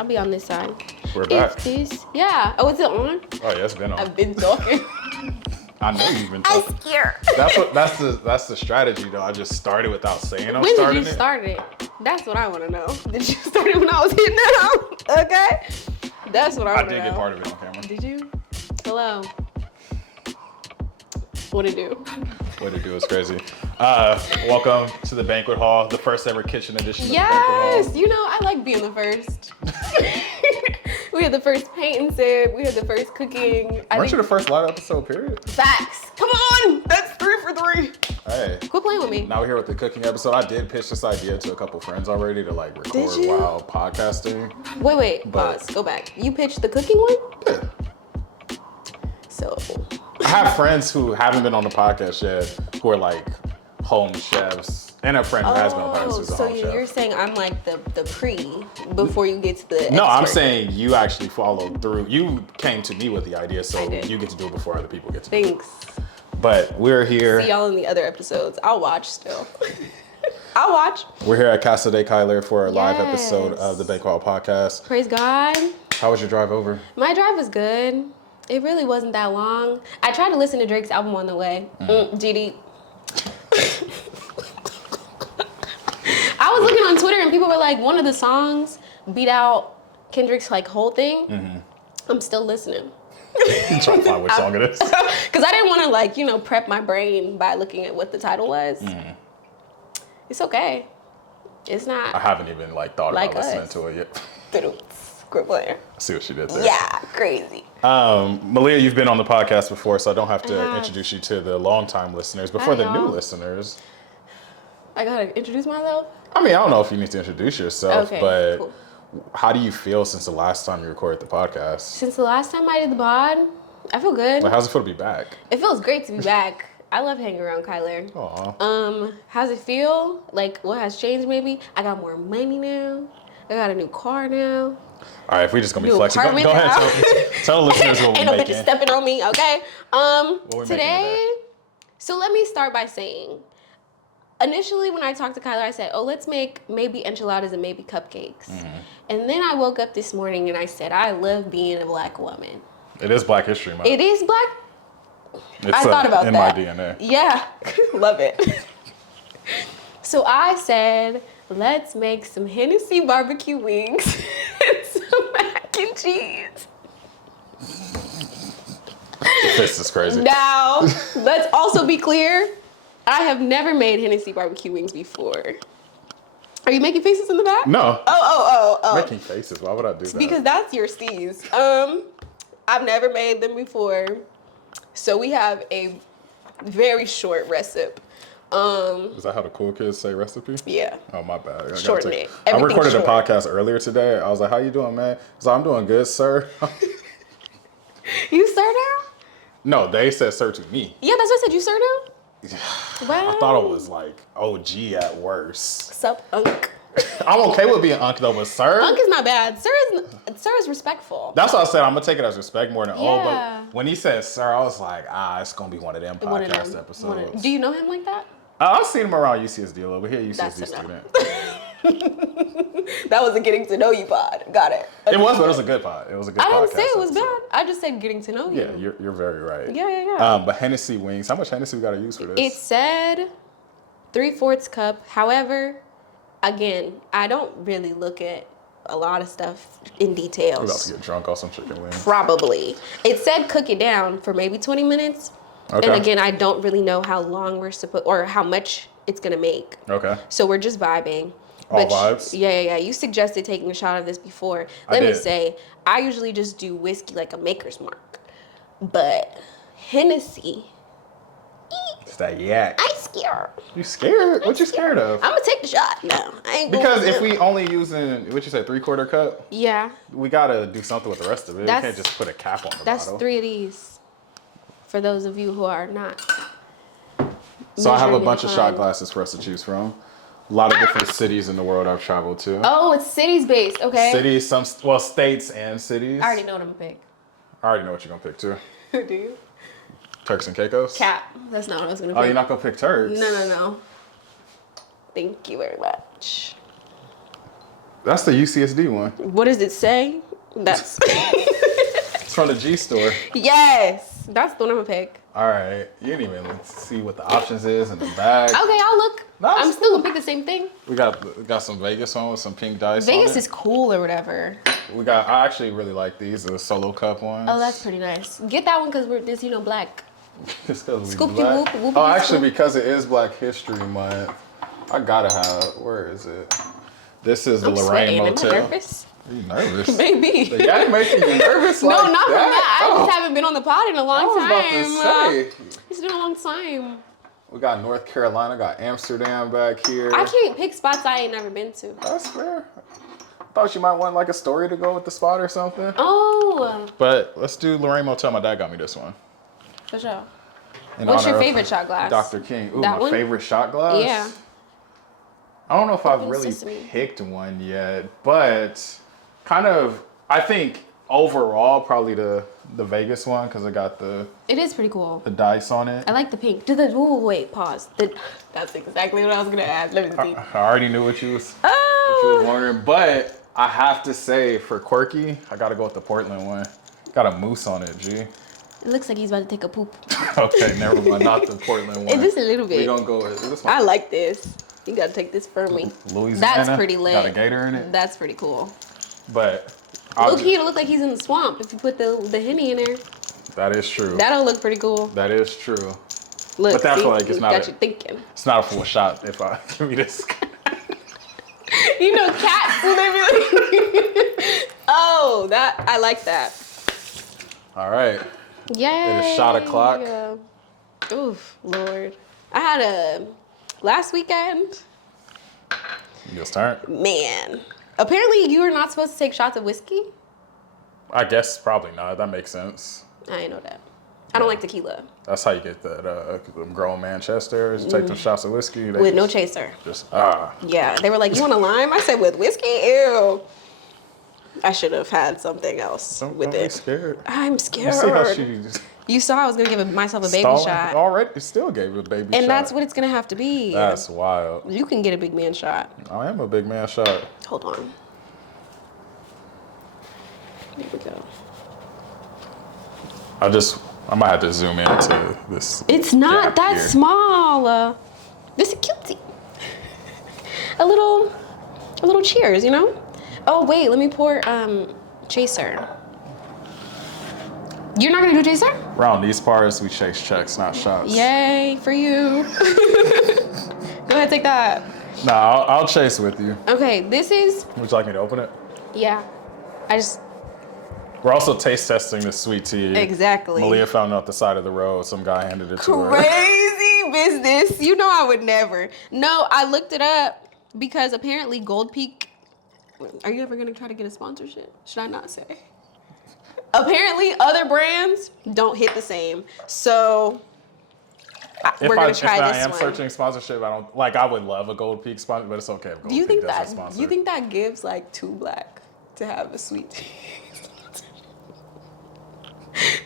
I'll be on this side. We're back. Yeah. Oh, is it on? Oh yeah, it's been on. I've been talking. I know you've been talking. I'm scared. That's the strategy though. I just started without saying I'm when starting did you start it? That's what I want to know. Did you start it when I was hitting it out? Okay. That's what I want to know. I did get part of it on camera. Did you? Hello. What'd it do? What it do is crazy. Welcome to the banquet hall, the first ever kitchen edition of the banquet hall. Yes, you know, I like being the first. We had the first paint and sip. We had the first cooking. Weren't you the first live episode, period? Facts. Come on. That's 3 for 3. Hey. Quit playing with me. Now we're here with the cooking episode. I did pitch this idea to a couple friends already to like record while podcasting. Wait. Pause. Go back. You pitched the cooking one? Yeah. So. I have friends who haven't been on the podcast yet who are like home chefs. And a friend who has been on the podcast who's a home chef. So you're saying I'm like the before you get to the No, I'm expert. saying you actually followed through. You came to me with the idea, so you get to do it before other people get to do it. Thanks. But we're here. See y'all in the other episodes. I'll watch still. I'll watch. We're here at Casa de Kyler for a live episode of the Banquet Hall podcast. Praise God. How was your drive over? My drive was good. It really wasn't that long. I tried to listen to Drake's album on the way. GD. I was looking on Twitter and people were like, one of the songs beat out Kendrick's like whole thing. I'm still listening. I'm trying to find which song it is. Because I didn't want to like, prep my brain by looking at what the title was. It's okay. It's not. I haven't even like thought like about listening us. to it yet. Great player. See what she did there. Yeah, crazy. Malia, you've been on the podcast before, so I don't have to introduce you to the longtime listeners. But for the new listeners, I gotta introduce myself? I mean, I don't know if you need to introduce yourself, but cool. How do you feel since the last time you recorded the podcast? Since the last time I did the pod, I feel good. Like, how's it feel to be back? It feels great to be back. I love hanging around Kyler. Aw. How's it feel? Like, what has changed maybe? I got more money now. I got a new car now. All right, if we just gonna be New flexible, go ahead and tell the listeners what Ain't we're no making. bitches stepping on me, okay? we Today, so let me start by saying, initially when I talked to Kyler, I said, let's make maybe enchiladas and maybe cupcakes. And then I woke up this morning and I said, I love being a black woman. It is Black History Month. It is black. It's I thought about in that. my DNA. Yeah, love it. So I said, let's make some Hennessy barbecue wings and some mac and cheese. This is crazy. Now, let's also be clear, I have never made Hennessy barbecue wings before. Are you making faces in the back? No. Oh. Making faces. Why would I do that? Because that's your steez. I've never made them before. So we have a very short recipe. Is that how the cool kids say recipe? Yeah. Oh, my bad. Shorten it. I recorded short. a podcast earlier today. I was like, how you doing, man? He's like, I'm doing good, sir. You sir now? No, they said sir to me. Yeah, that's what I said. You sir now? Wow. I thought it was like OG at worst. Sup, Unk. I'm okay with being unk though, but sir? Unk is not bad. Sir is respectful. That's what I said. I'm gonna take it as respect more than Yeah. but when he said sir, I was like, it's gonna be one of them podcast episodes. Do you know him like that? I've seen him around UCSD a little bit. Here, UCSD That's student. That was a getting to know you pod. Got it. It was, but it was a good pod. It was a good podcast. I didn't say it was episode. bad. I just said getting to know you. Yeah, you're very right. Yeah. But Hennessy Wings, how much Hennessy we gotta use for this? It said 3/4 cup. However, again, I don't really look at a lot of stuff in details. We're about to get drunk off some chicken wings. Probably. It said cook it down for maybe 20 minutes. Okay. And again, I don't really know how long we're supposed, or how much it's gonna make. Okay. So we're just vibing. All vibes? Yeah. You suggested taking a shot of this before. Let me say, I usually just do whiskey like a maker's mark. But Hennessy, It's that yak. I'm scared. You scared? What you scared of? I'm gonna take the shot now. I ain't Because going if we only using, what you say, 3/4 cup? Yeah. We gotta do something with the rest of it. We can't just put a cap on the That's bottle. 3 of these. For those of you who are not. So I have a measuring bunch of in shot time. glasses for us to choose from. A lot of different cities in the world I've traveled to. Oh, it's cities based. Okay. Cities, states and cities. I already know what I'm gonna pick. I already know what you're gonna pick too. Do you? Turks and Caicos? Cap. That's not what I was gonna pick. Oh, you're not gonna pick Turks? No. Thank you very much. That's the UCSD one. What does it say? That's It's from the G store. yes. That's the one I'm gonna pick. All right. You didn't even see what the options is in the bag. Okay, I'll look. No, I'm still gonna pick the same thing. We got some Vegas one with some pink dice on Vegas it. is cool or whatever. I actually really like these, the solo cup ones. Oh, that's pretty nice. Get that one because we're this, black. It's because we Scoopy black. whoop, whoopity Oh, actually, scoop. because it is Black History Month, I gotta have. Where is it? This is the I'm Lorraine sweating. Am I Motel. nervous? Are you nervous? Maybe. The guy making you nervous No, like not from that. I Oh, just haven't been on the pod in a long I was time. about to say. It's been a long time. We got North Carolina, got Amsterdam back here. I can't pick spots I ain't never been to. That's fair. Thought you might want like a story to go with the spot or something. Oh, But let's do Lorraine Motel. My dad got me this one. for sure. In What's your honor of favorite shot glass? Dr. King. Ooh, That my one? favorite shot glass? Yeah. I don't know if I've Open really sesame. picked one yet, but kind of, I think overall probably the Vegas one because it got the It is pretty cool. dice on it. I like the pink. Wait, pause. That's exactly what I was gonna ask. Let me see. I already knew what you was Oh, wondering, but I have to say for quirky, I gotta go with the Portland one. Got a moose on it, G. it looks like he's about to take a poop. Okay, never mind, not the Portland one. Just a little bit. We gonna go with this one. I like this. You gotta take this firmly. Louisiana. That's pretty lit. Got a gator in it, That's pretty cool. but Look, it'll look like he's in the swamp if you put the Henny in there. that is true. That'll look pretty cool. That is true. Look, But that's see, like, it's not got a- you thinking. It's not a full shot if I give me this. Cats and they be like, oh, that I like that. All right. Yay! It is shot o'clock. Oof, Lord. I had a last weekend. You start? Man, apparently you are not supposed to take shots of whiskey. I guess probably not. That makes sense. I didn't know that. I don't like tequila That's how you get that them grown man chest there. You take them shots of whiskey. They with no just- chaser. Just Yeah, they were like, "You want a lime?" I said, "With whiskey, ew." I should have had something else Don't with be it. scared. I'm You scared. see how she just You saw I was gonna give myself a baby stalling? shot, Already still gave it a baby shot. and that's what it's gonna have to be. That's wild. You can get a big man shot. I am a big man shot. Hold on. There we go. I might have to zoom into this. It's not gap that here. small. This is cutesy. A little cheers, Oh wait, let me pour chaser. You're not gonna do chaser? Around these parts, we chase checks, not shots. Yay for you. Go ahead, take that. Nah, I'll chase with you. Okay, this is Would you like me to open it? yeah. We're also taste testing this sweet tea. Exactly. Malia found it off the side of the road. Some guy handed it to her. Crazy business. You know I would never. No, I looked it up because apparently Gold Peak. Are you ever gonna try to get a sponsorship? Should I not say? Apparently other brands don't hit the same. So we're gonna try if this I am one. searching sponsorship, I would love a Gold Peak sponsor, but it's okay if Gold Do you Peak think doesn't that sponsor. you think that gives like too black to have a sweet tea?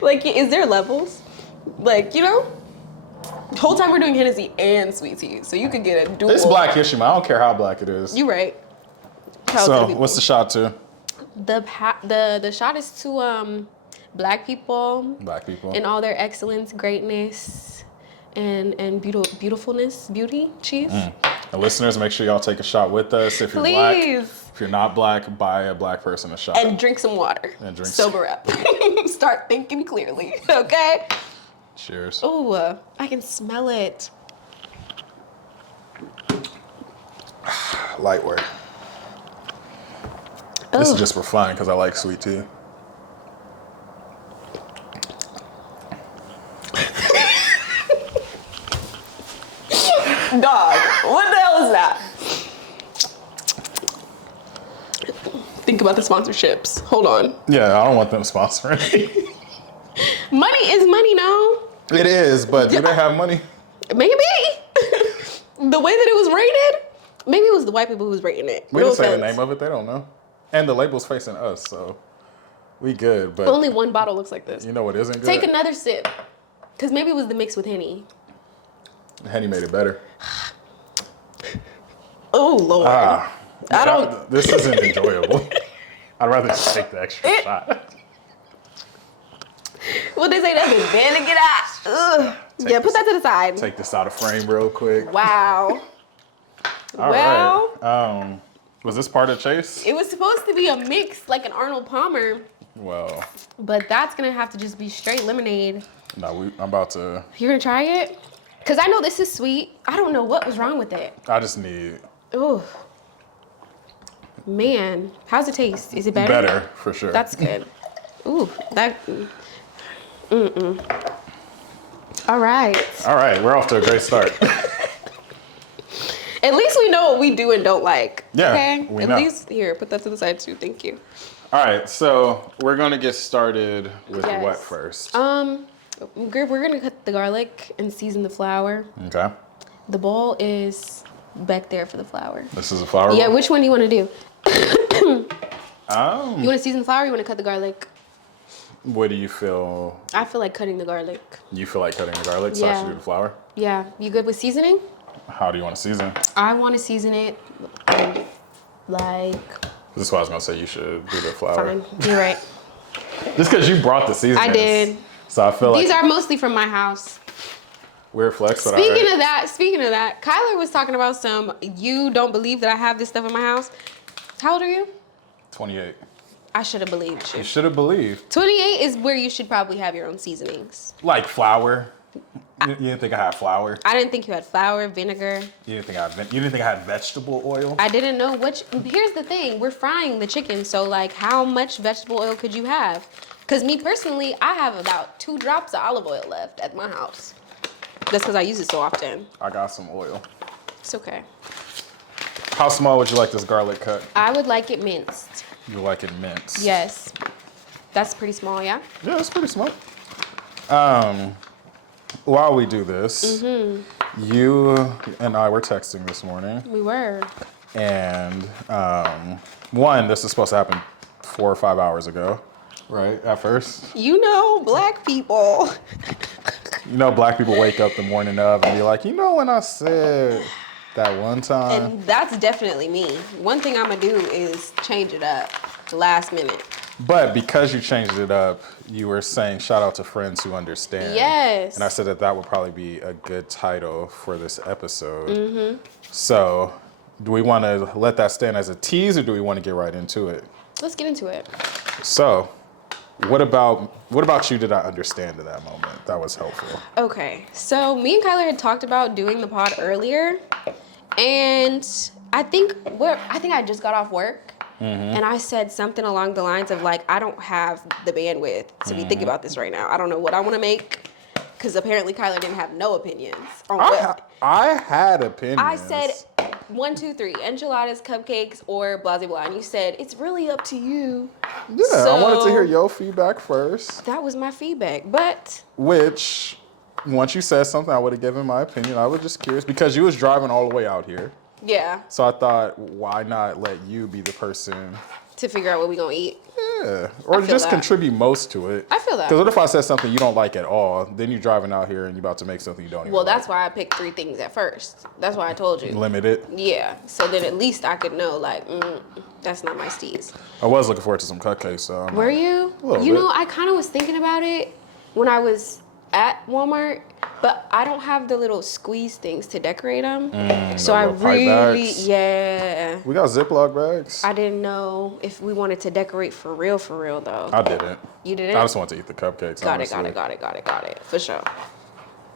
Like, is there levels? Like, the whole time we're doing Hennessy and sweet tea, so you could get a dual. It's Black History Month. I don't care how black it is. You right. So what's the shot to? The shot is to black people Black people. and all their excellence, greatness, and beautifulness, beauty, cheese. The listeners, make sure y'all take a shot with us. If you're black, Please. if you're not black, buy a black person a shot. And drink some water. And drink Sober up. Start thinking clearly, okay? Cheers. Oh, I can smell it. Light work. This is just for fun because I like sweet tea. Dog, what the hell is that? Think about the sponsorships. Hold on. Yeah, I don't want them sponsoring. Money is money now. It is, but do they have money? Maybe. The way that it was rated, maybe it was the white people who was rating it. We No didn't say the offense. name of it. They don't know. And the label's facing us, so we good. But Only one bottle looks like this. you know what isn't good? Take another sip. Because maybe it was the mix with Henny. Henny made it better. Oh, Lord. This isn't enjoyable. I'd rather just take the extra shot. What they say, that's a band to get out. Ugh. Yeah, put that to the side. Take this out of frame real quick. Wow. All right. Was this part of Chase? It was supposed to be a mix, like an Arnold Palmer. Well. But that's gonna have to just be straight lemonade. No, I'm about to. You're gonna try it? Cause I know this is sweet. I don't know what was wrong with it. I just need. Ooh. Man, how's it taste? Is it better? Better, for sure. That's good. Ooh, that. All right, we're off to a great start. At least we know what we do and don't like. Yeah, okay? we At know. least, here, put that to the side too. Thank you. All right, so we're going to get started with what first? We're going to cut the garlic and season the flour. Okay. The bowl is back there for the flour. This is a flour bowl? Yeah, which one do you want to do? You Um, want to season the flour or you want to cut the garlic? What do you feel? I feel like cutting the garlic. You feel like cutting the garlic, so I should do the flour? Yeah. You good with seasoning? How do you want to season? I want to season it like... This is why I was going to say you should do the flour. Fine. You're right. Just because you brought the seasonings. I did. So I feel like... These are mostly from my house. Weird flex, but Speaking of that, Kyler was talking about you don't believe that I have this stuff in my house. How old are you? 28. I should have believed you. You should have believed. 28 is where you should probably have your own seasonings. Like flour. You didn't think I had flour? I didn't think you had flour, vinegar. You didn't think I had vegetable oil? I didn't know here's the thing, we're frying the chicken, so like how much vegetable oil could you have? Because me personally, I have about 2 drops of olive oil left at my house. That's because I use it so often. I got some oil. It's okay. How small would you like this garlic cut? I would like it minced. You like it minced? Yes. That's pretty small, yeah? Yeah, it's pretty small. While we do this, you and I were texting this morning. We were. And one, this is supposed to happen 4 or 5 hours ago, right? At first. You know, black people. You know, black people wake up the morning of and be like, you know when I said that one time? And that's definitely me. One thing I'm going to do is change it up last minute. But because you changed it up, you were saying shout out to friends who understand. Yes. And I said that would probably be a good title for this episode. So do we want to let that stand as a tease or do we want to get right into it? Let's get into it. So what about you did I understand in that moment that was helpful? Okay. So me and Kyler had talked about doing the pod earlier. And I think I just got off work. And I said something along the lines of like, I don't have the bandwidth to be thinking about this right now. I don't know what I want to make. Because apparently Kyler didn't have no opinions on what. I had opinions. I said 1, 2, 3, enchiladas, cupcakes, or blah, blah, blah. And you said, it's really up to you. Yeah, so, I wanted to hear your feedback first. That was my feedback, but. Which, once you said something, I would have given my opinion. I was just curious because you was driving all the way out here. Yeah. So I thought, why not let you be the person to figure out what we gonna eat? Yeah, or just contribute most to it. I feel that. Because what if I said something you don't like at all, then you're driving out here and you're about to make something you don't even Well, like. that's why I picked 3 things at first. That's why I told you. Limit it? Yeah, so then at least I could know, like, that's not my steez. I was looking forward to some cupcakes, so. Were you? You know, I kind of was thinking about it when I was at Walmart, but I don't have the little squeeze things to decorate them. So I really, yeah. We got Ziploc bags. I didn't know if we wanted to decorate for real though. I didn't. You didn't? I just wanted to eat the cupcakes. Got it. For sure.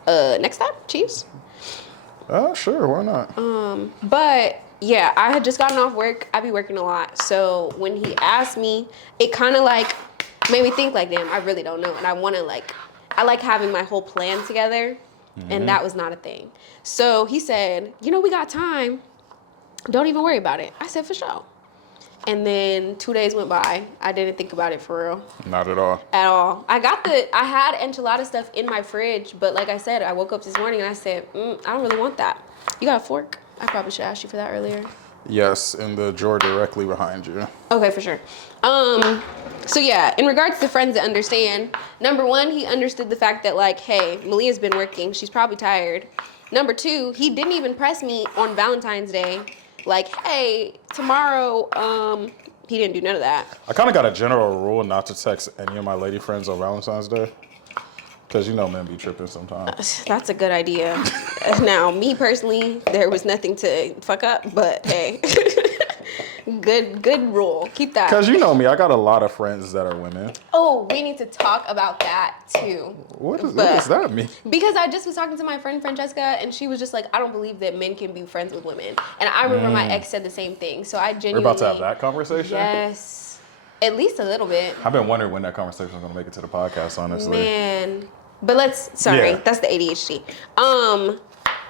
Next time, Chiefs. Sure, why not? But yeah, I had just gotten off work. I be working a lot. So when he asked me, it kind of like made me think like, damn, I really don't know. And I want to like, I like having my whole plan together, and that was not a thing. So he said, you know, we got time. Don't even worry about it. I said, for sure. And then 2 days went by. I didn't think about it for real. Not at all. At all. I had enchilada stuff in my fridge, but like I said, I woke up this morning and I said, I don't really want that. You got a fork? I probably should ask you for that earlier. Yes, in the drawer directly behind you. Okay, for sure. So yeah, in regards to friends that understand, number 1, he understood the fact that like, hey, Malia's been working. She's probably tired. Number 2, he didn't even press me on Valentine's Day like, hey, tomorrow, he didn't do none of that. I kind of got a general rule not to text any of my lady friends on Valentine's Day. Because you know men be tripping sometimes. That's a good idea. Now, me personally, there was nothing to fuck up, but hey. Good rule. Keep that. Because you know me, I got a lot of friends that are women. Oh, we need to talk about that too. What does that mean? Because I just was talking to my friend Francesca, and she was just like, I don't believe that men can be friends with women. And I remember my ex said the same thing. So I genuinely... We're about to have that conversation? Yes. At least a little bit. I've been wondering when that conversation is going to make it to the podcast, honestly. Man. But that's the ADHD.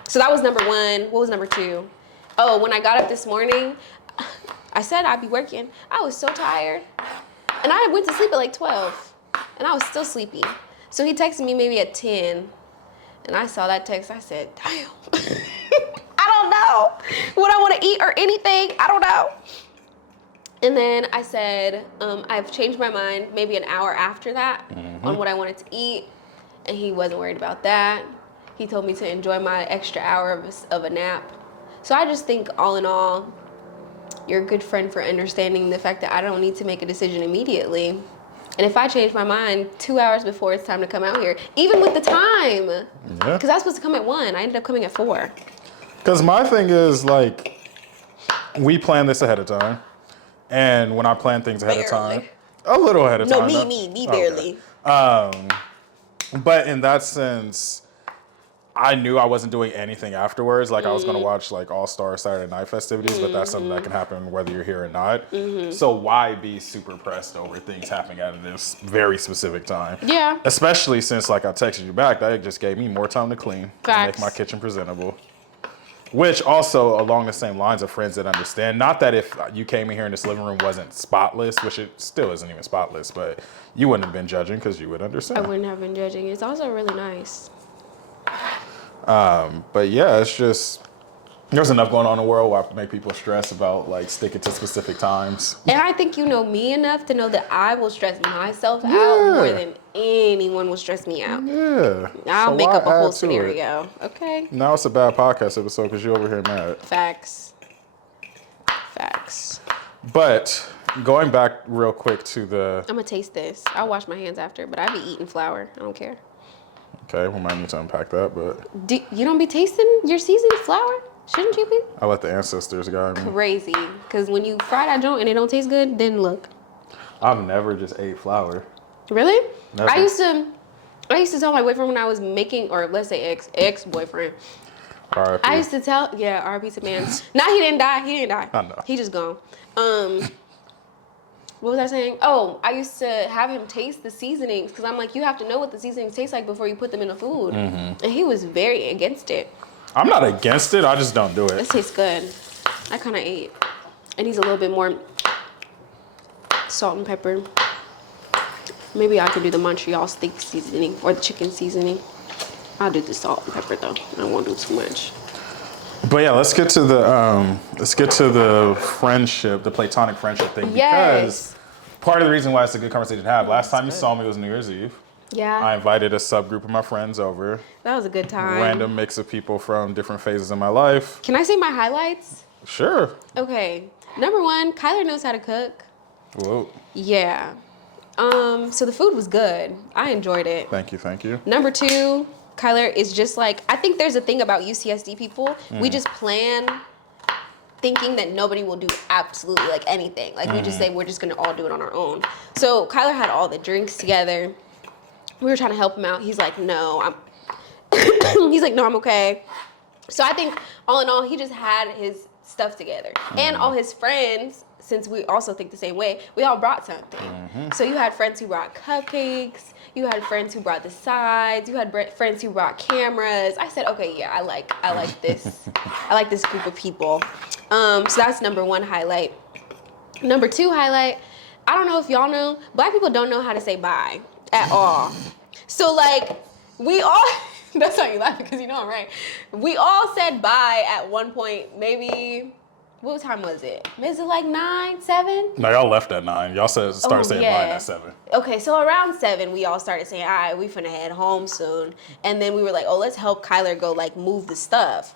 So that was number one. What was number two? Oh, when I got up this morning, I said I'd be working. I was so tired. And I went to sleep at like 12. And I was still sleepy. So he texted me maybe at 10. And I saw that text. I said, damn. I don't know what I want to eat or anything. I don't know. And then I said, I've changed my mind maybe an hour after that on what I wanted to eat. And he wasn't worried about that. He told me to enjoy my extra hour of a nap. So I just think all in all, you're a good friend for understanding the fact that I don't need to make a decision immediately. And if I change my mind 2 hours before it's time to come out here, even with the time, because I was supposed to come at 1, I ended up coming at 4. Because my thing is, like, we plan this ahead of time. And when I plan things ahead of time, a little ahead of time. No, me barely. Okay. But in that sense, I knew I wasn't doing anything afterwards. Like I was going to watch like All-Star Saturday Night festivities, but that's something that can happen whether you're here or not. So why be super pressed over things happening at this very specific time? Yeah. Especially since like I texted you back, that just gave me more time to clean and make my kitchen presentable. Which also along the same lines of friends that understand, not that if you came in here and this living room wasn't spotless, which it still isn't even spotless, but you wouldn't have been judging because you would understand. I wouldn't have been judging. It's also really nice. But yeah, it's just, there's enough going on in the world where I make people stress about like sticking to specific times. And I think you know me enough to know that I will stress myself out more than anyone will stress me out. Yeah. I'll make up a whole scenario. Okay. Now it's a bad podcast episode because you're over here mad. Facts. But going back real quick to the... I'm going to taste this. I'll wash my hands after, but I be eating flour. I don't care. Okay, we might need to unpack that, but... You don't be tasting your seasoned flour? Shouldn't you be? I let the ancestors guide me. Crazy. Because when you fry that joint and it don't taste good, then look. I've never just ate flour. Really? Never. I used to tell my boyfriend when I was making, or let's say ex-boyfriend. R.I.P. I used to tell, R.I.P. to man. Nah, he didn't die. I know. He just gone. What was I saying? Oh, I used to have him taste the seasonings because I'm like, you have to know what the seasonings taste like before you put them in the food. And he was very against it. I'm not against it. I just don't do it. This tastes good. I kind of ate. It needs a little bit more salt and pepper. Maybe I could do the Montreal steak seasoning or the chicken seasoning. I'll do the salt and pepper though. I won't do too much. But yeah, let's get to the friendship, the platonic friendship thing. Yes. Because part of the reason why it's a good conversation to have. Last time you saw me was New Year's Eve. Yeah. I invited a subgroup of my friends over. That was a good time. Random mix of people from different phases of my life. Can I say my highlights? Sure. Okay. Number 1, Kyler knows how to cook. Whoa. Yeah. So the food was good. I enjoyed it. Thank you. Number 2, Kyler is just like, I think there's a thing about UCSD people. We just plan thinking that nobody will do absolutely like anything. Like we just say we're just gonna all do it on our own. So Kyler had all the drinks together. We were trying to help him out. He's like, no, I'm okay. So I think all in all, he just had his stuff together. And all his friends, since we also think the same way, we all brought something. So you had friends who brought cupcakes. You had friends who brought the sides. You had friends who brought cameras. I said, okay, yeah, I like this. I like this group of people. So that's number 1 highlight. Number 2 highlight, I don't know if y'all know, Black people don't know how to say bye at all. So like, we all, that's why you laughing because you know I'm right. We all said bye at one point, maybe, what time was it? Was it like 9, 7? No, y'all left at 9. Y'all started saying bye at 7. Okay, so around 7, we all started saying, all right, we finna head home soon. And then we were like, oh, let's help Kyler go like move the stuff.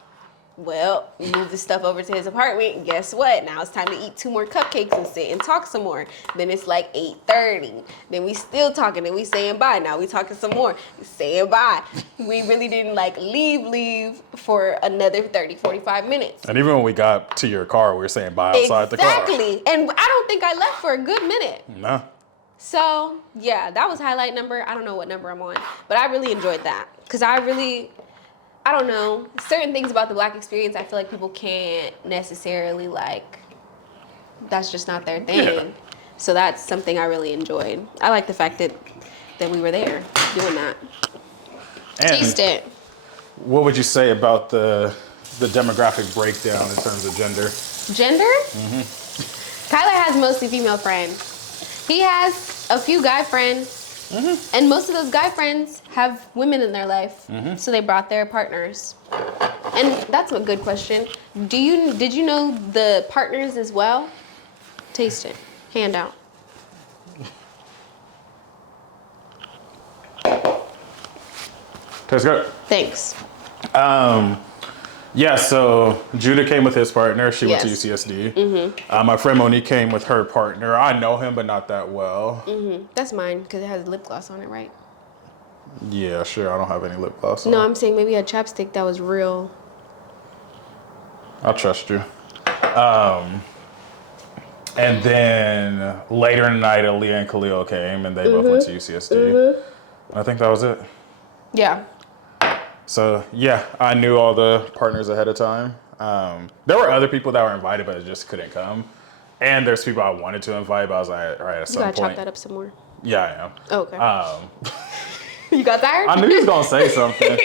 Well, we moved the stuff over to his apartment. And guess what? Now it's time to eat 2 more cupcakes and sit and talk some more. Then it's like 8:30. Then we still talking and we saying bye. Now we talking some more, saying bye. We really didn't like leave for another 30, 45 minutes. And even when we got to your car, we were saying bye outside the car. Exactly. And I don't think I left for a good minute. No. So, yeah, that was highlight number. I don't know what number I'm on, but I really enjoyed that. Because I don't know, certain things about the Black experience, I feel like people can't necessarily like, that's just not their thing. Yeah. So that's something I really enjoyed. I like the fact that we were there doing that. And taste it. What would you say about the demographic breakdown in terms of gender? Gender? Mm-hmm. Kyler has mostly female friends. He has a few guy friends. Mm-hmm. And most of those guy friends have women in their life, so they brought their partners. And that's a good question. Did you know the partners as well? Taste it. Hand out. Tastes good. Thanks. Yeah, so Judah came with his partner. She Yes. went to UCSD. Mm-hmm. My friend Monique came with her partner. I know him, but not that well. Mm-hmm. That's mine, because it has lip gloss on it, right? Yeah, sure. I don't have any lip gloss on. No, I'm saying maybe a chapstick that was real. I'll trust you. And then later in the night, Aaliyah and Khalil came, and they both went to UCSD. Mm-hmm. I think that was it. Yeah. So, yeah, I knew all the partners ahead of time. There were other people that were invited, but just couldn't come. And there's people I wanted to invite, but I was like, all right, at some point. You gotta chop that up some more. Yeah, I am. Oh, okay. You got tired? I knew he was going to say something.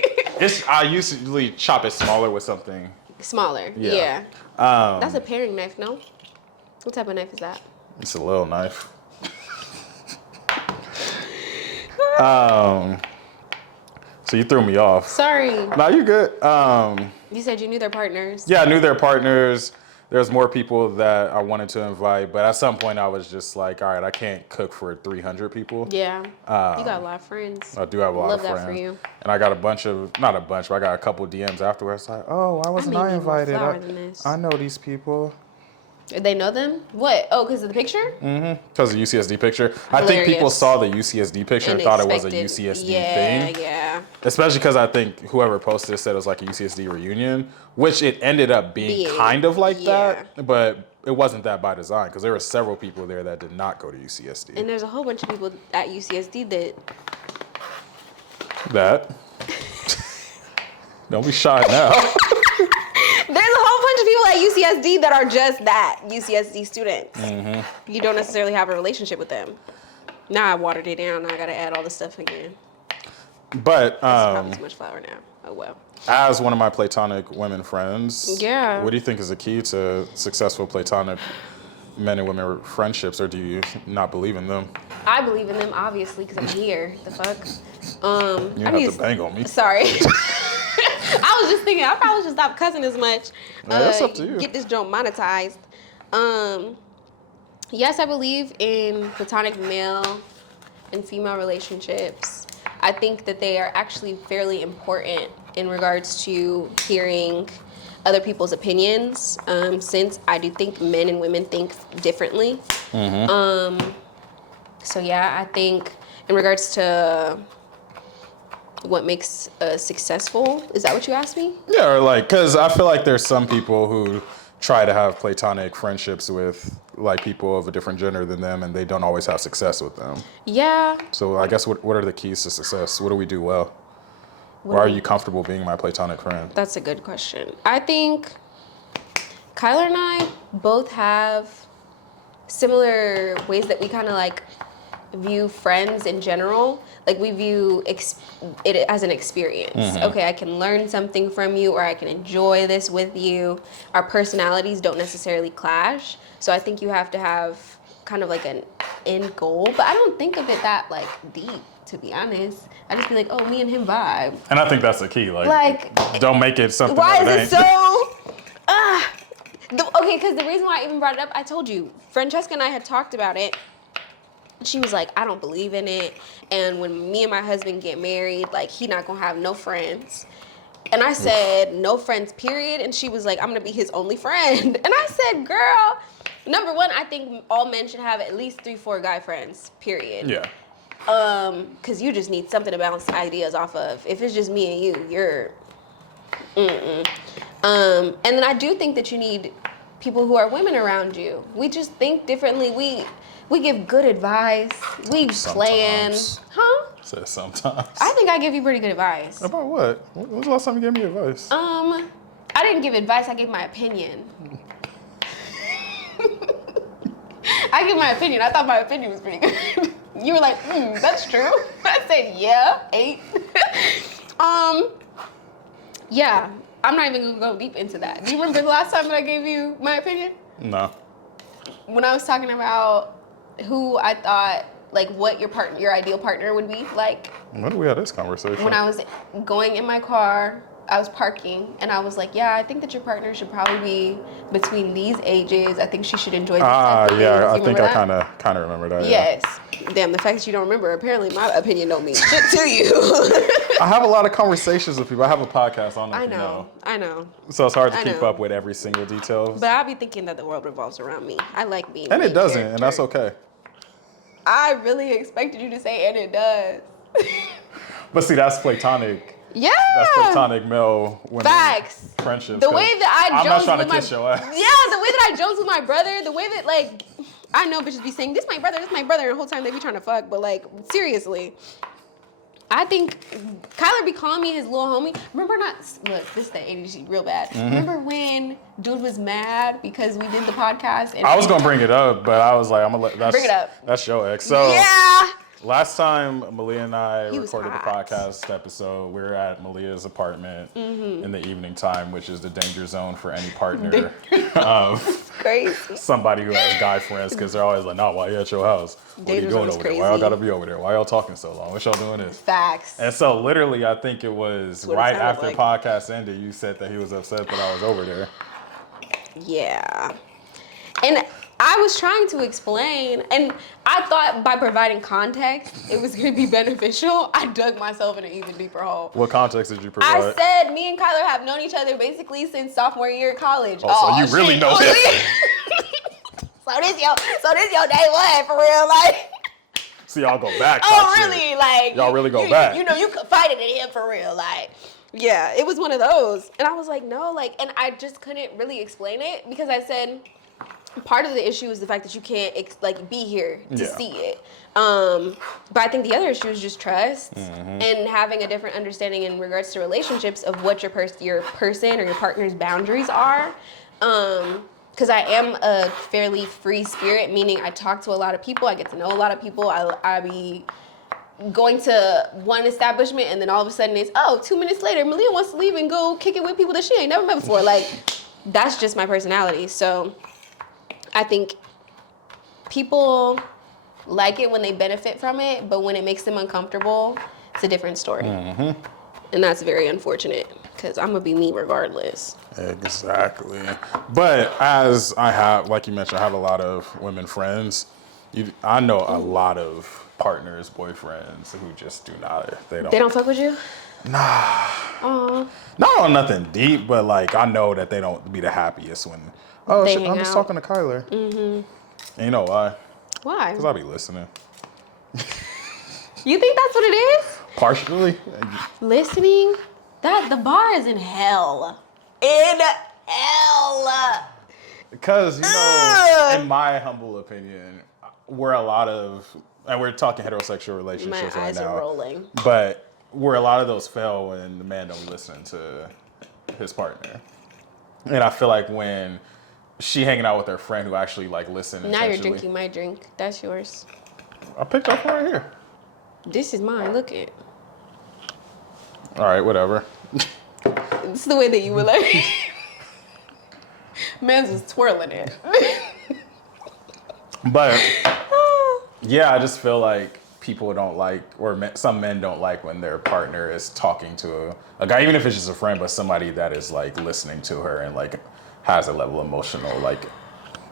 I usually chop it smaller with something. Smaller, yeah. That's a paring knife, no? What type of knife is that? It's a little knife. So you threw me off. Sorry. No, you good. You said you knew their partners. Yeah, I knew their partners. There's more people that I wanted to invite, but at some point I was just like, all right, I can't cook for 300 people. Yeah. You got a lot of friends. I do have a lot of friends. Love that for you. And I got not a bunch, but I got a couple DMs afterwards like, oh, why wasn't I invited? I know these people. They know them? What? Oh, because of the picture? Mm-hmm. Because of the UCSD picture. Hilarious. I think people saw the UCSD picture and thought it was a UCSD thing. Yeah. Especially because I think whoever posted it said it was like a UCSD reunion, which it ended up being kind of like that, but it wasn't that by design because there were several people there that did not go to UCSD. And there's a whole bunch of people at UCSD that. Don't be shy now. There's a whole bunch of people at UCSD that are just that, UCSD students. Mm-hmm. You don't necessarily have a relationship with them. Now I watered it down. Now I got to add all the stuff again. But probably too much flour now. Oh well. As one of my platonic women friends, yeah. What do you think is the key to successful platonic men and women friendships, or do you not believe in them? I believe in them, obviously, because I'm here. The fuck. You don't have to bang on me. Sorry. I was just thinking I probably should stop cussing as much. That's up to you. Get this joint monetized. Yes, I believe in platonic male and female relationships. I think that they are actually fairly important in regards to hearing other people's opinions, since I do think men and women think differently. Mm-hmm. So yeah, I think in regards to what makes successful, is that what you asked me? Yeah, or like, because I feel like there's some people who try to have platonic friendships with like people of a different gender than them, and they don't always have success with them. Yeah. So I guess what are the keys to success? What do we do well? Why are you comfortable being my platonic friend? That's a good question. I think Kyler and I both have similar ways that we kind of like view friends in general. Like we view it as an experience. Mm-hmm. Okay, I can learn something from you, or I can enjoy this with you. Our personalities don't necessarily clash. So I think you have to have kind of like an end goal. But I don't think of it that like deep, to be honest. I just be like, oh, me and him vibe. And I think that's the key. Like don't make it something why that is it so... Okay, because the reason why I even brought it up, I told you, Francesca and I had talked about it. She was like, I don't believe in it. And when me and my husband get married, like, he not going to have no friends. And I said, no friends, period. And she was like, I'm going to be his only friend. And I said, girl, number one, I think all men should have at least 3-4 guy friends, period. Yeah. Because you just need something to bounce ideas off of. If it's just me and you, you're... And then I do think that you need people who are women around you. We just think differently. We give good advice. We plan. Huh? Says sometimes. I think I give you pretty good advice. About what? When was the last time you gave me advice? I didn't give advice. I gave my opinion. I give my opinion. I thought my opinion was pretty good. You were like, that's true. I said, yeah, 8. Yeah. I'm not even gonna go deep into that. Do you remember the last time that I gave you my opinion? No. When I was talking about who I thought, like, what your ideal partner would be like. When did we have this conversation? When I was going in my car, I was parking, and I was like, yeah, I think that your partner should probably be between these ages. I think she should enjoy these type of yeah, things. I think I kind of remember that. Yes. Yeah. Damn, the fact that you don't remember, apparently my opinion don't mean shit to you. I have a lot of conversations with people. I have a podcast on it. I know. So it's hard to keep up with every single detail. But I'll be thinking that the world revolves around me. I like being And it doesn't, character. and that's okay. I really expected you to say, and it does. But see, that's platonic. Yeah. That's platonic male women Facts. friendships. The way that I'm not trying to kiss your ass. Yeah, the way that I jokes with my brother, the way that, like, I know bitches be saying, this my brother, and the whole time they be trying to fuck, but, like, seriously. I think Kyler be calling me his little homie. Look, this is the ADHD real bad. Mm-hmm. Remember when dude was mad because we did the podcast? And I was going to bring it up, but I was like, I'm going to let, bring it up. That's your ex. So yeah. last time Malia and I He was recorded the hot. podcast episode, we were at Malia's apartment in the evening time, which is the danger zone for any partner of Crazy. somebody who has guy friends, because they're always like, no, why you at your house? What are you Danger doing zone's over there? Why crazy. y'all gotta be over there? Why y'all talking so long? What y'all doing this? Facts. And so literally, I think it was what it right sounded after like. podcast ended, you said that he was upset that I was over there. Yeah. And I was trying to explain, and I thought by providing context, it was going to be beneficial. I dug myself in an even deeper hole. What context did you provide? I said me and Kyler have known each other basically since sophomore year of college. Oh, so you really know him. So this your day one for real, like. See, y'all go back. Oh, type really? shit. Like. Y'all really go back. You know, you confided in him for real, like. Yeah, it was one of those, and I was like, no, like, and I just couldn't really explain it because I said. Part of the issue is the fact that you can't be here to see it. But I think the other issue is just trust and having a different understanding in regards to relationships of what your person or your partner's boundaries are. Because I am a fairly free spirit, meaning I talk to a lot of people, I get to know a lot of people. I be going to one establishment and then all of a sudden it's 2 minutes later Malia wants to leave and go kick it with people that she ain't never met before. Like, that's just my personality. So I think people like it when they benefit from it, but when it makes them uncomfortable, it's a different story. And that's very unfortunate because I'm going to be me regardless. Exactly. But as I have, like you mentioned, I have a lot of women friends. I know a lot of partners, boyfriends who just do not. They don't fuck with you? Nah. Aww. Not on nothing deep, but like I know that they don't be the happiest when. Oh, They shit, hang I'm just out. talking to Kyler. And you know why? Why? Because I be listening. You think that's what it is? Partially. Listening? The bar is in hell. In hell. Because, you know, in my humble opinion, we're talking heterosexual relationships My right eyes now. are rolling. But where a lot of those fail when the man don't listen to his partner. And I feel like when she hanging out with her friend who actually like listen. Now you're drinking my drink. That's yours. I picked up one right here. This is mine. Look it. All right, whatever. It's the way that you would like. Man's was twirling it. But yeah, I just feel like people don't like, or some men don't like when their partner is talking to a guy, even if it's just a friend, but somebody that is like listening to her and like has a level of emotional like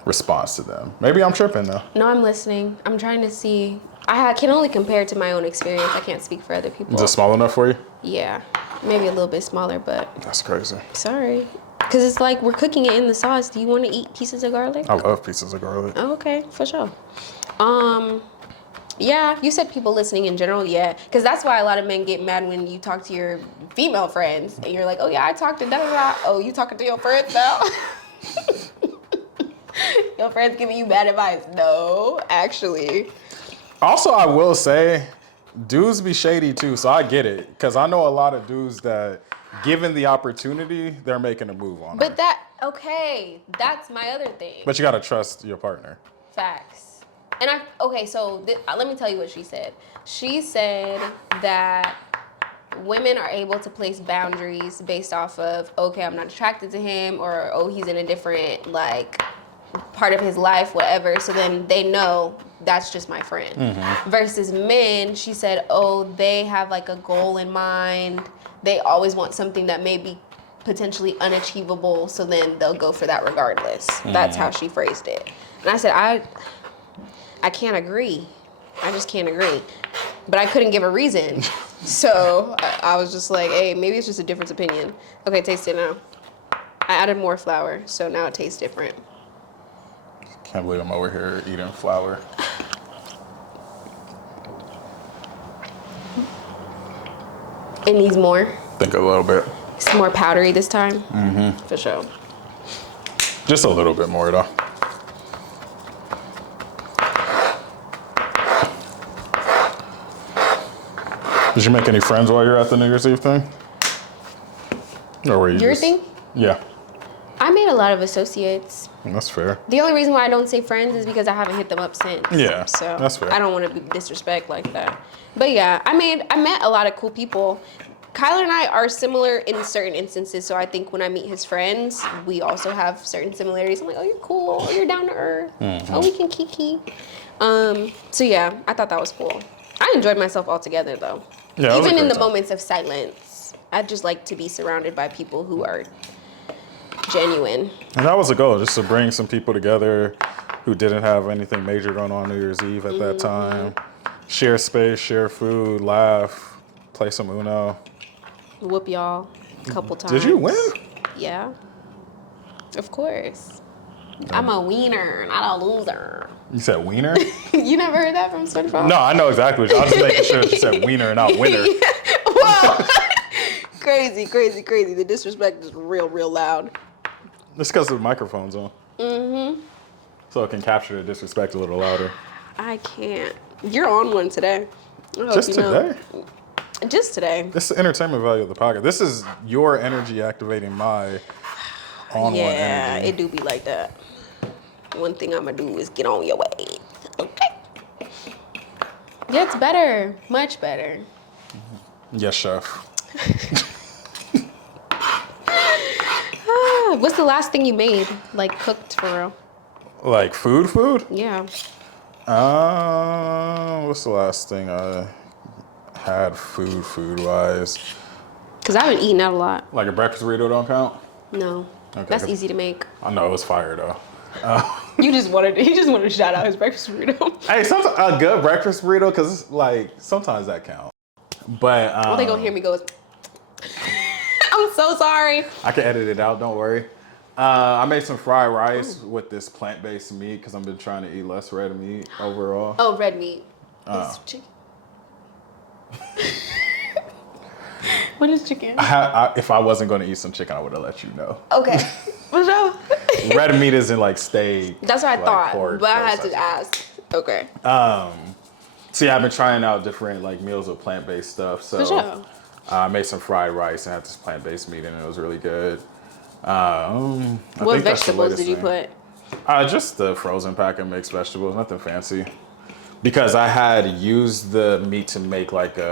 response to them. Maybe I'm tripping though. No, I'm listening. I'm trying to see. I can only compare to my own experience. I can't speak for other people. Is it small enough for you? Yeah. Maybe a little bit smaller, but That's crazy. sorry. Because it's like we're cooking it in the sauce. Do you want to eat pieces of garlic? I love pieces of garlic. Oh, okay, for sure. Yeah, you said people listening in general, yeah. Because that's why a lot of men get mad when you talk to your female friends and you're like, oh yeah, I talked to da-da-da. Oh, you talking to your friends now? Your friends giving you bad advice. No, actually. Also, I will say, dudes be shady too, so I get it. Because I know a lot of dudes that, given the opportunity, they're making a move on But her. that's my other thing. But you gotta trust your partner. Facts. And let me tell you what she said. She said that women are able to place boundaries based off of, okay, I'm not attracted to him, or, oh, he's in a different, like, part of his life, whatever. So then they know that's just my friend. Mm-hmm. Versus men, she said, oh, they have, like, a goal in mind. They always want something that may be potentially unachievable, so then they'll go for that regardless. Mm. That's how she phrased it. And I said, I can't agree. I just can't agree. But I couldn't give a reason. So I was just like, hey, maybe it's just a different opinion. Okay, taste it now. I added more flour, so now it tastes different. Can't believe I'm over here eating flour. It needs more. Think a little bit. It's more powdery this time. Mm-hmm. For sure. Just a little bit more though. Did you make any friends while you're at the New Year's Eve thing? Or were you Your thing? Yeah. I made a lot of associates. That's fair. The only reason why I don't say friends is because I haven't hit them up since. Yeah, so that's fair. I don't want to be disrespect like that. But yeah, I met a lot of cool people. Kyler and I are similar in certain instances, so I think when I meet his friends, we also have certain similarities. I'm like, oh, you're cool. Oh, you're down to earth. Mm-hmm. Oh, we can kiki. So yeah, I thought that was cool. I enjoyed myself altogether though. Yeah, even in the moments of silence, I just like to be surrounded by people who are genuine. And that was the goal, just to bring some people together who didn't have anything major going on New Year's Eve at that time. Share space, share food, laugh, play some Uno. Whoop y'all a couple times. Did you win? Yeah. Of course. I'm a wiener, not a loser. You said wiener? You never heard that from SpongeBob? No, I know exactly. I was just making sure you said wiener and not winner. Whoa. Crazy. The disrespect is real loud. It's because the microphone's on. Mm-hmm. So it can capture the disrespect a little louder. I can't. You're on one today. Just today? Just today. This is the entertainment value of the podcast. This is your energy activating my on one energy. Yeah, it do be like that. One thing I'm going to do is get on your way. Okay. Yeah, it's better. Much better. Yes, chef. What's the last thing you made? Like cooked for real? Like food? Yeah. What's the last thing I had food-wise? Because I've been eating out a lot. Like a breakfast burrito don't count? No. Okay, That's easy to make. I know, it was fire though. He just wanted to shout out his breakfast burrito. Hey, a good breakfast burrito, because like sometimes that counts. But all they gonna hear me go is, I'm so sorry. I can edit it out, don't worry. I made some fried rice with this plant-based meat because I've been trying to eat less red meat overall. Oh, red meat. It's chicken. What is chicken? If I wasn't going to eat some chicken, I would have let you know. Okay. For sure. Red meat isn't like steak. That's what I thought, pork, but I had to ask. Okay. So yeah, I've been trying out different like meals with plant-based stuff. So For sure. I made some fried rice and had this plant-based meat in it. It was really good. What vegetables did you put? Just the frozen pack of mixed vegetables, nothing fancy. Because I had used the meat to make just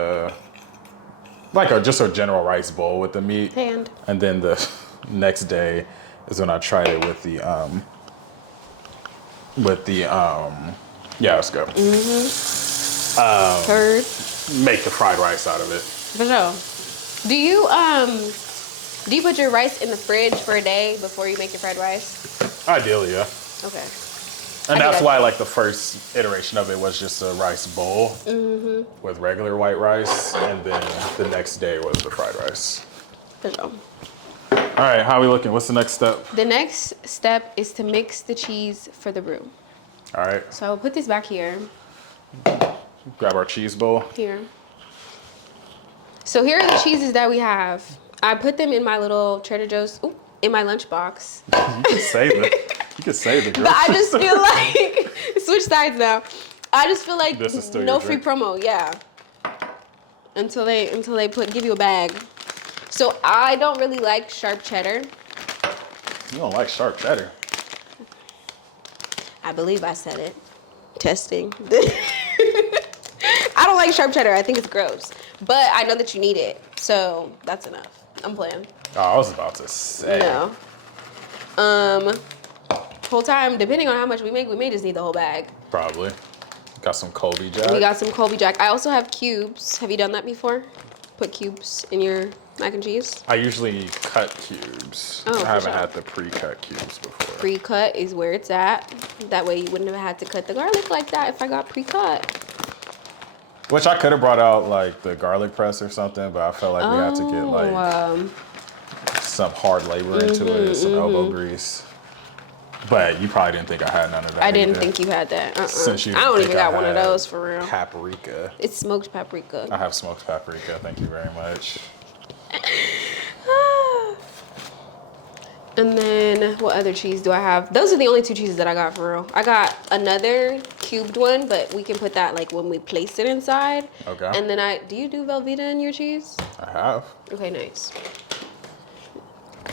a general rice bowl with the meat. And then the next day is when I tried it with the yeah, let's go. curd. Make the fried rice out of it. For sure. Do you put your rice in the fridge for a day before you make your fried rice? Ideally, yeah. Okay. And that's why, like, the first iteration of it was just a rice bowl with regular white rice, and then the next day was the fried rice. For sure. All right, how are we looking? What's the next step? The next step is to mix the cheese for the roux. All right. So I'll put this back here. Grab our cheese bowl. Here. So here are the cheeses that we have. I put them in my little Trader Joe's, in my lunchbox. You can save it. You can save it, girl. But I just feel like, switch sides now. I just feel like This is still no your free drink? promo, yeah. Until they give you a bag. So I don't really like sharp cheddar. You don't like sharp cheddar. I believe I said it. Testing. I don't like sharp cheddar. I think it's gross. But I know that you need it. So that's enough. I'm playing. Oh, I was about to say. No. Whole time, depending on how much we may just need the whole bag. Probably. Got some Colby Jack. We got some Colby Jack. I also have cubes. Have you done that before? Put cubes in your mac and cheese? I usually cut cubes. Oh, I for haven't sure. had the pre-cut cubes before. Pre-cut is where it's at. That way you wouldn't have had to cut the garlic like that if I got pre-cut. Which I could have brought out like the garlic press or something, but I felt like we had to get like some hard labor into it, some elbow grease. But you probably didn't think I had none of that. I didn't either. think you had that. Since you I don't think even got one of had those for real. Paprika. It's smoked paprika. I have smoked paprika. Thank you very much. And then what other cheese do I have? Those are the only two cheeses that I got for real. I got another cubed one, but we can put that like when we place it inside. Okay. And then do you do Velveeta in your cheese? I have. Okay, nice.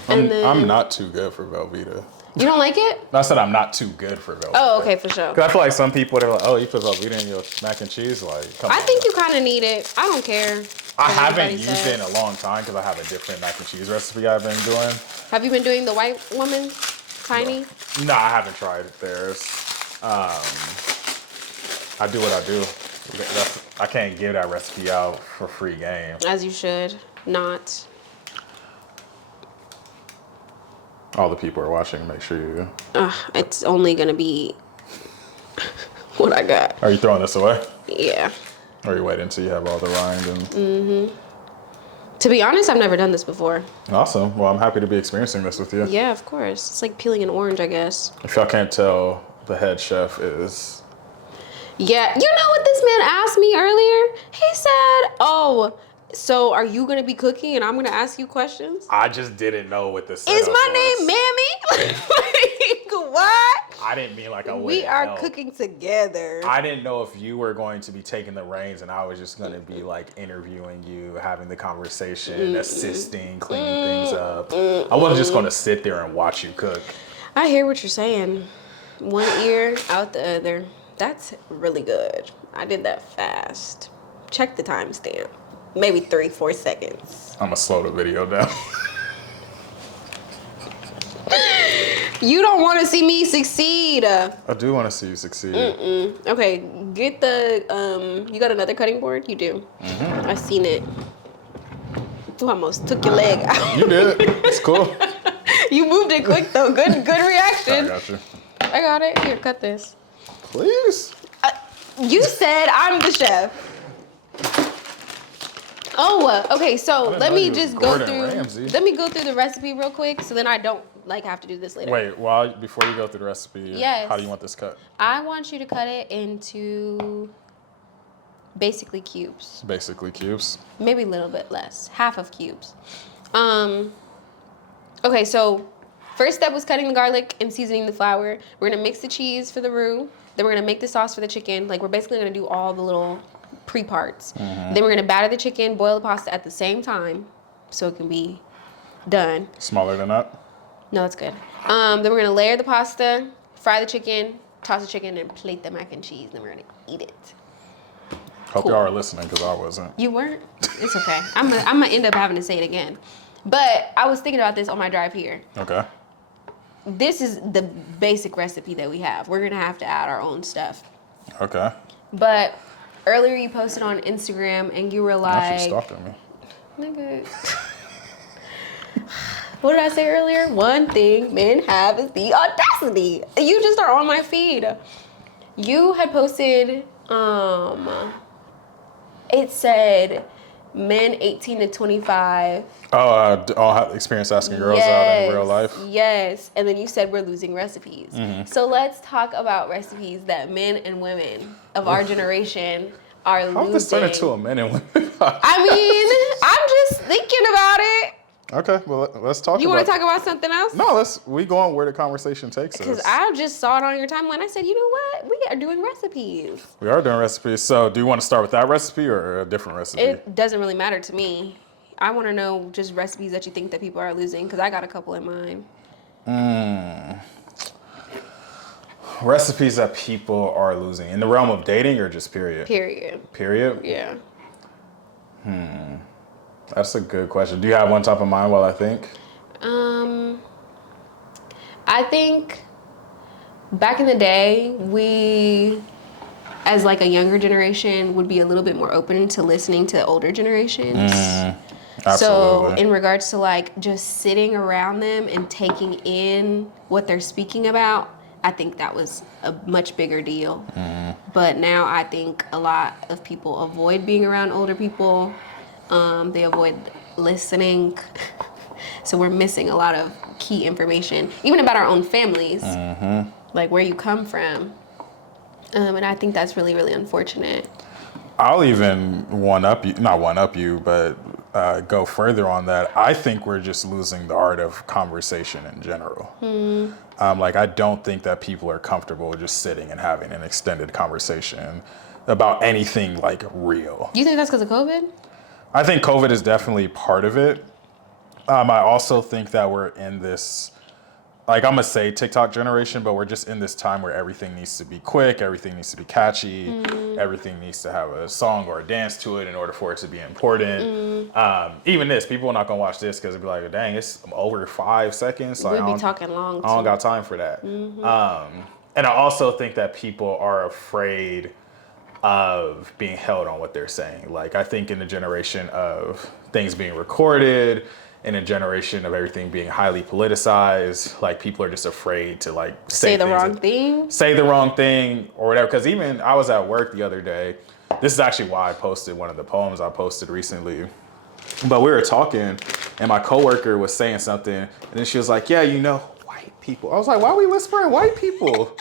I'm not too good for Velveeta. You don't like it? I said I'm not too good for Velveeta. Oh, okay, for sure. Cause I feel like some people they're like, oh, you put Velveeta in your mac and cheese, like. Come I on. think you kind of need it. I don't care. I haven't everybody used it in a long time because I have a different mac and cheese recipe I've been doing. Have you been doing the white woman, tiny? No, I haven't tried theirs. I do what I do. I can't give that recipe out for free game. As you should not. All the people are watching. Make sure you. It's only gonna be what I got. Are you throwing this away? Yeah. Or are you waiting until you have all the rind and? To be honest, I've never done this before. Awesome. Well, I'm happy to be experiencing this with you. Yeah, of course. It's like peeling an orange, I guess. If y'all can't tell, the head chef is. Yeah. You know what this man asked me earlier? He said, "Oh, so are you gonna be cooking and I'm gonna ask you questions?" I just didn't know what this. Is my name Mammy? Like, what? I didn't mean like I would. We are cooking together. I didn't know if you were going to be taking the reins and I was just going to be like interviewing you, having the conversation, assisting, cleaning things up. I wasn't just going to sit there and watch you cook. I hear what you're saying. One ear out the other. That's really good. I did that fast. Check the timestamp. Maybe 3-4 seconds. I'm going to slow the video down. You don't want to see me succeed. I do want to see you succeed. Okay, get the, you got another cutting board? You do. I seen it. You almost took your leg out. You did. It's cool. You moved it quick though. Good I reaction. got you. I got it. Here, cut this. Please. You said I'm the chef. Oh, okay. So let know me you was just go Gordon through. Ramsay. Let me go through the recipe real quick, so then I don't like have to do this later. Wait, before you go through the recipe, Yes. how do you want this cut? I want you to cut it into basically cubes. Basically cubes. Maybe a little bit less, half of cubes. Okay, so first step was cutting the garlic and seasoning the flour. We're gonna mix the cheese for the roux. Then we're gonna make the sauce for the chicken. Like we're basically gonna do all the little pre-parts. Then we're gonna batter the chicken, boil the pasta at the same time, so it can be done. Smaller than that? No, that's good. Then we're gonna layer the pasta, fry the chicken, toss the chicken, and plate the mac and cheese. Then we're gonna eat it. Hope y'all are listening because I wasn't. You weren't? It's okay. I'm gonna end up having to say it again. But I was thinking about this on my drive here. Okay. This is the basic recipe that we have. We're gonna have to add our own stuff. Okay. But earlier you posted on Instagram and you were Now she's like, stalking me. nigga. What did I say earlier? One thing men have is the audacity. You just are on my feed. You had posted, it said men 18 to 25. All have experience asking girls out in real life. Yes. And then you said we're losing recipes. So let's talk about recipes that men and women of our generation are losing. How this turn into a men and women? I mean, I'm just thinking about it. Okay, well, let's talk about it. You want to talk about something else? No, we go on where the conversation takes us. Because I just saw it on your timeline. I said, you know what? We are doing recipes. We are doing recipes. So do you want to start with that recipe or a different recipe? It doesn't really matter to me. I want to know just recipes that you think that people are losing, because I got a couple in mind. Recipes that people are losing. In the realm of dating or just period? Period? Yeah. That's a good question. Do you have one top of mind while I think? I think back in the day, we, as like a younger generation, would be a little bit more open to listening to older generations. Absolutely. So in regards to like just sitting around them and taking in what they're speaking about, I think that was a much bigger deal. But now I think a lot of people avoid being around older people. They avoid listening. So we're missing a lot of key information, even about our own families, like where you come from. And I think that's really, really unfortunate. I'll even not one up you, but go further on that. I think we're just losing the art of conversation in general. Like, I don't think that people are comfortable just sitting and having an extended conversation about anything like real. Do you think that's because of COVID? I think COVID is definitely part of it. I also think that we're in this, like, I'm gonna say TikTok generation, but we're just in this time where everything needs to be quick, everything needs to be catchy, everything needs to have a song or a dance to it in order for it to be important. Even this, people are not gonna watch this because they'll be like, dang, it's over 5 seconds. Like, We'd be talking long, I don't got time for that. And I also think that people are afraid of being held on what they're saying. Like, I think in the generation of things being recorded, in a generation of everything being highly politicized, like, people are just afraid to like say the wrong thing or whatever. Because even I was at work the other day. This is actually why I posted one of the poems I posted recently. But we were talking, and my coworker was saying something, and then she was like, "Yeah, you know, white people." I was like, "Why are we whispering white people?"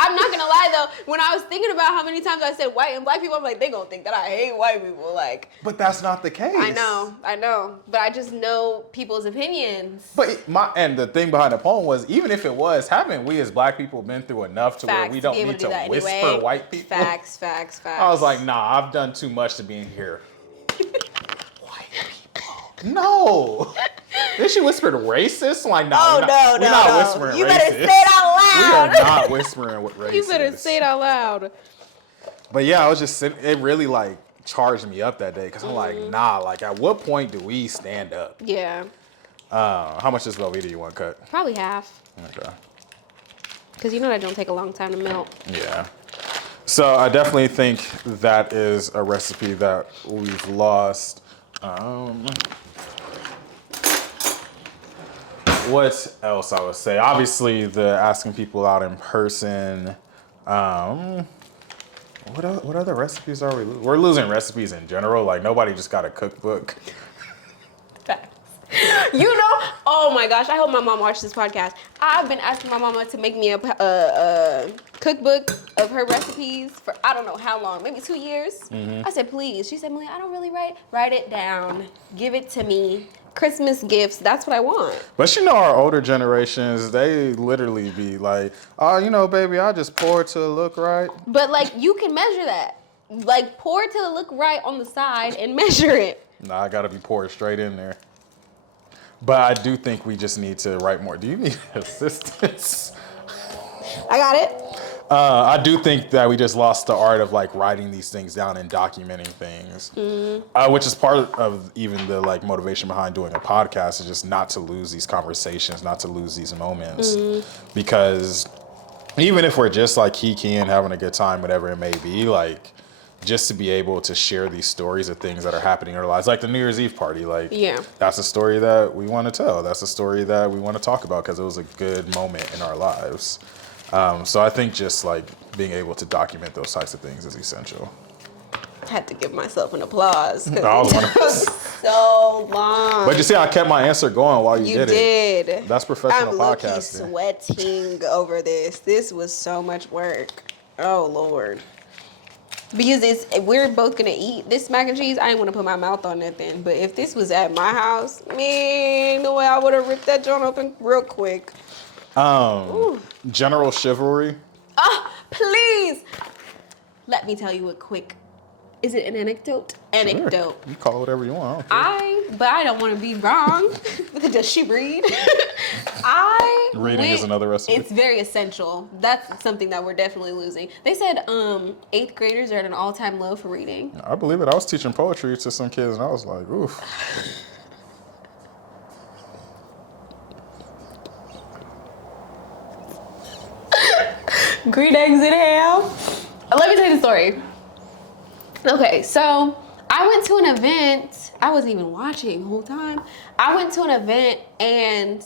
I'm not gonna lie though, when I was thinking about how many times I said white and black people, I'm like, they gonna think that I hate white people, like. But that's not the case. I know, but I just know people's opinions. But the thing behind the poem was, even if it was, haven't we as black people been through enough to where we don't need to whisper white people? Facts. I was like, nah, I've done too much to be in here. White people. No. Then she whispered racist? Like, nah, we're not whispering racist. You better say it out loud. We are not whispering with racist. You better say it out loud. But yeah, I was just sitting, it really like charged me up that day because I'm like, nah, like at what point do we stand up? Yeah. How much does Velveeta you want cut? Probably half. Okay. Because you know that don't take a long time to melt. Yeah. So I definitely think that is a recipe that we've lost. What else I would say? Obviously, the asking people out in person. What other recipes are we losing? We're losing recipes in general. Like, nobody just got a cookbook. Facts. You know, oh my gosh, I hope my mom watches this podcast. I've been asking my mama to make me a cookbook of her recipes for I don't know how long, maybe 2 years. I said, please. She said, Malia, I don't really write it down. Give it to me. Christmas gifts, that's what I want. But you know, our older generations, they literally be like, oh, you know, baby, I just pour it till it look right. But like, you can measure that. Like, pour it till it look right on the side and measure it. Nah, I gotta be poured straight in there. But I do think we just need to write more. Do you need assistance? I got it. I do think that we just lost the art of like writing these things down and documenting things, which is part of even the like motivation behind doing a podcast, is just not to lose these conversations, not to lose these moments, because even if we're just like kikiing, having a good time, whatever it may be, like just to be able to share these stories of things that are happening in our lives, like the New Year's Eve party. Like, Yeah. that's a story that we want to tell. That's a story that we want to talk about because it was a good moment in our lives. So I think just like being able to document those types of things is essential. I had to give myself an applause because I was it wondering. took so long. But you see, I kept my answer going while you did it. You did. That's professional I'm low-key podcasting. sweating over this. This was so much work. Oh, Lord. Because we're both going to eat this mac and cheese. I didn't want to put my mouth on nothing. But if this was at my house, man, the way I would have ripped that joint open real quick. General chivalry. Please. Let me tell you a quick. Is it an anecdote? Anecdote. Sure. You call it whatever you want. I But I don't want to be wrong. Does she read? Reading is another recipe. It's very essential. That's something that we're definitely losing. They said 8th graders are at an all-time low for reading. I believe it. I was teaching poetry to some kids, and I was like, oof. Green eggs in ham. Let me tell you the story. Okay, so I went to an event. I wasn't even watching the whole time. I went to an event and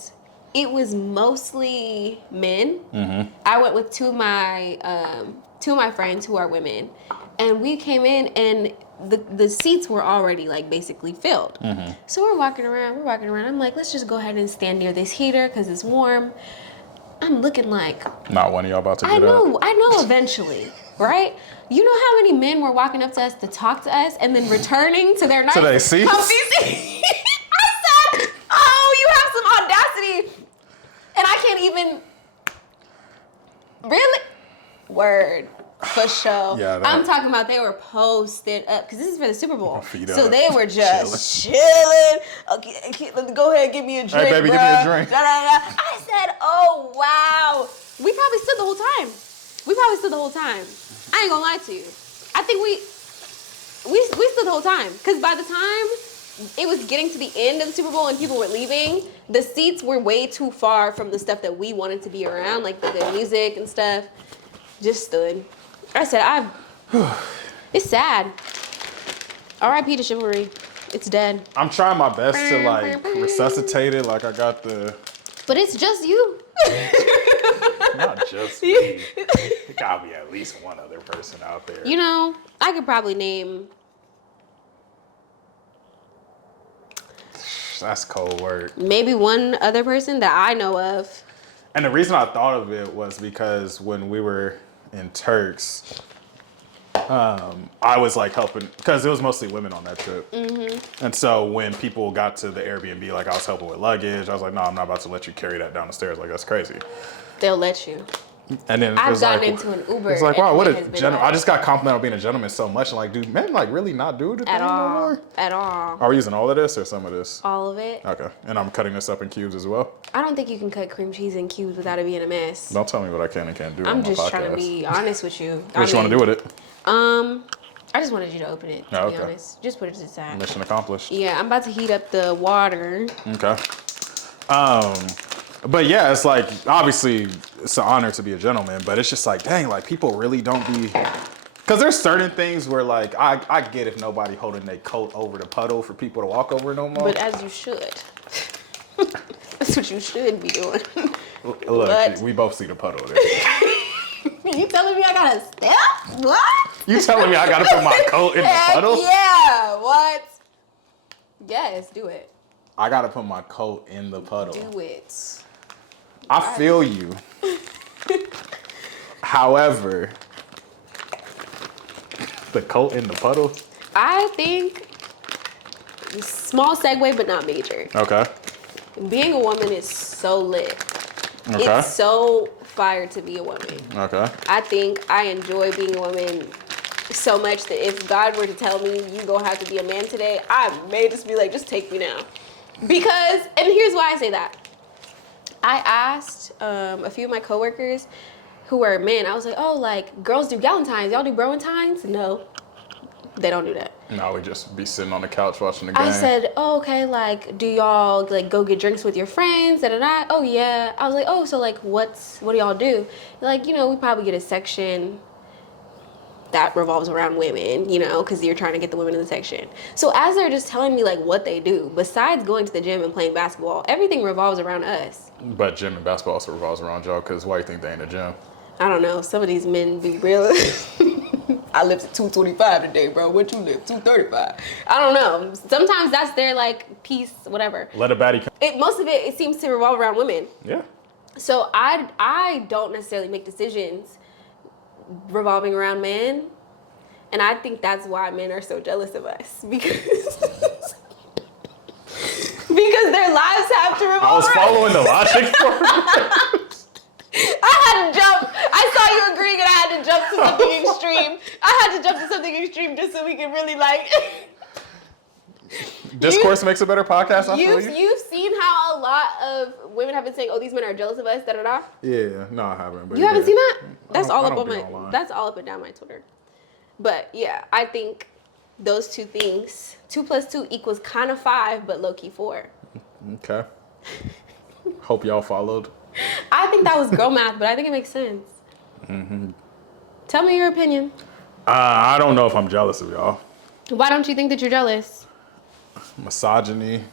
it was mostly men. Mm-hmm. I went with two of my friends who are women, and we came in and the seats were already like basically filled. Mm-hmm. So we're walking around. I'm like, let's just go ahead and stand near this heater because it's warm. I'm looking like Not one of y'all about to get up. I know eventually, right? You know how many men were walking up to us to talk to us and then returning to their nice their seats? comfy seats? I said, oh, you have some audacity. And I can't even, really? Word. For sure. Yeah, I'm talking about they were posted up because this is for the Super Bowl. So up, they were just chilling. Okay, go ahead, give me a drink. Hey, baby, bruh. give me a drink. I said, oh, wow. We probably stood the whole time. I ain't gonna lie to you. I think we stood the whole time because by the time it was getting to the end of the Super Bowl and people were leaving, the seats were way too far from the stuff that we wanted to be around, like the music and stuff. Just stood. I said, it's sad. R.I.P. to chivalry. It's dead. I'm trying my best to like resuscitate it. Like I got the. But it's just you. Not just me. It gotta be at least one other person out there. You know, I could probably name. That's cold work. Maybe one other person that I know of. And the reason I thought of it was because when we were in Turks, I was like helping, because it was mostly women on that trip. Mm-hmm. And so when people got to the Airbnb, like I was helping with luggage, I was like, no, I'm not about to let you carry that down the stairs. Like, that's crazy. They'll let you. And then I've gotten into an Uber. It's like, wow, what a gentleman. I just got complimented on being a gentleman so much. And like, do men like really not do the thing no more? At all. Are we using all of this or some of this? All of it. Okay. And I'm cutting this up in cubes as well? I don't think you can cut cream cheese in cubes without it being a mess. Don't tell me what I can and can't do I'm on my just podcast. trying to be honest with you. What you want to do with it? I just wanted you to open it, to be honest. Just put it to the side. Mission accomplished. Yeah, I'm about to heat up the water. Okay. But yeah, it's like, obviously, it's an honor to be a gentleman, but it's just like, dang, like, people really don't be... Because there's certain things where, like, I get if nobody holding their coat over the puddle for people to walk over no more. But as you should. That's what you should be doing. Look, What? we both see the puddle there. You telling me I gotta step? What? You telling me I gotta put my coat in the puddle? Yeah, what? Yes, do it. I gotta put my coat in the puddle. Do it. I feel you. However, the coat in the puddle? I think, small segue, but not major. Okay. Being a woman is so lit. Okay. It's so fire to be a woman. Okay. I think I enjoy being a woman so much that if God were to tell me you gonna have to be a man today, I may just be like, just take me now. Because, and here's why I say that. I asked a few of my coworkers who were men, I was like, oh, like, girls do galentines, y'all do broentines? No, they don't do that. No, we just be sitting on the couch watching the game. I said, oh, okay, like, do y'all, like, go get drinks with your friends, da-da-da? Oh, yeah. I was like, oh, so, like, what do y'all do? Like, you know, we probably get a section that revolves around women, you know, because you're trying to get the women in the section. So as they're just telling me like what they do, besides going to the gym and playing basketball, everything revolves around us. But gym and basketball also revolves around y'all, because why you think they in the gym? I don't know. Some of these men be real. I lifted 225 today, bro. What you lift? 235. I don't know. Sometimes that's their like piece, whatever. Let a baddie come. Most of it seems to revolve around women. Yeah. So I don't necessarily make decisions revolving around men, and I think that's why men are so jealous of us because their lives have to revolve. I was following the logic for it. I had to jump. I saw you agreeing, and I had to jump to something extreme. I had to jump to something extreme just so we could really like. Discourse makes a better podcast. I feel you. You've seen how a lot of women have been saying, "Oh, these men are jealous of us." Da da da. Yeah, no, I haven't. But You haven't seen that? That's all up I on don't be my. online. That's all up and down my Twitter. But yeah, I think those two things, 2 + 2 = kind of 5, but low key 4. Okay. Hope y'all followed. I think that was girl math, but I think it makes sense. Mm-hmm. Tell me your opinion. I don't know if I'm jealous of y'all. Why don't you think that you're jealous? Misogyny,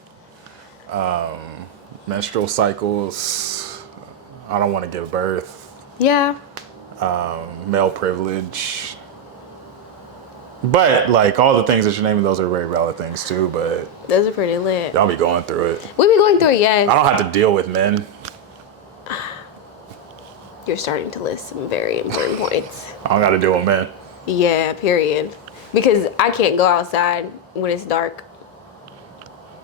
menstrual cycles. I don't want to give birth. Yeah. Male privilege. But like all the things that you're naming, those are very valid things too. But Those are pretty lit. y'all be going through it. We be going through it, yes. I don't have to deal with men. You're starting to list some very important points. I don't got to deal with men. Yeah, period. Because I can't go outside when it's dark.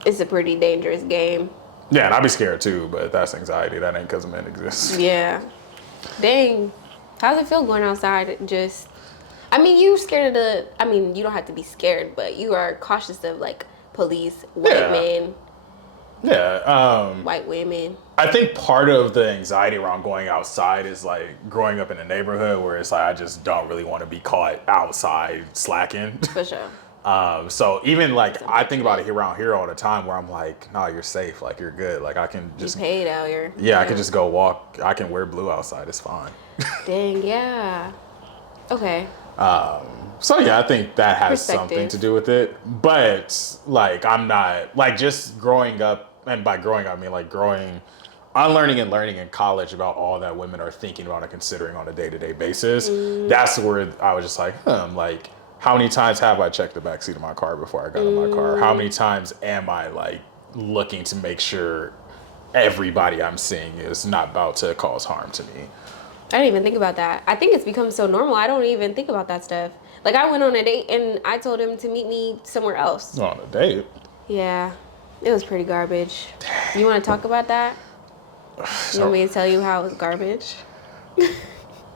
It's a pretty dangerous game. Yeah, and I'd be scared too, but that's anxiety. That ain't because men exist. Yeah. Dang. How's it feel going outside? Just, I mean, you scared of you don't have to be scared, but you are cautious of like police, white men, white women. I think part of the anxiety around going outside is like growing up in a neighborhood where it's like I just don't really want to be caught outside slacking. For sure. So even like I think about it around here all the time where I'm like, no, you're safe, like you're good, like I can just You paid out here. yeah, I can just go walk. I can wear blue outside. It's fine. Dang, yeah. Okay. So yeah, I think that has Perspective. something to do with it. But like I'm not like just growing up, and by growing up I mean like unlearning and learning in college about all that women are thinking about and considering on a day-to-day basis. That's where I was just like, like how many times have I checked the backseat of my car before I got in my car? How many times am I like looking to make sure everybody I'm seeing is not about to cause harm to me? I didn't even think about that. I think it's become so normal. I don't even think about that stuff. Like I went on a date and I told him to meet me somewhere else. On a date? Yeah. It was pretty garbage. You want to talk about that? You want me to tell you how it was garbage?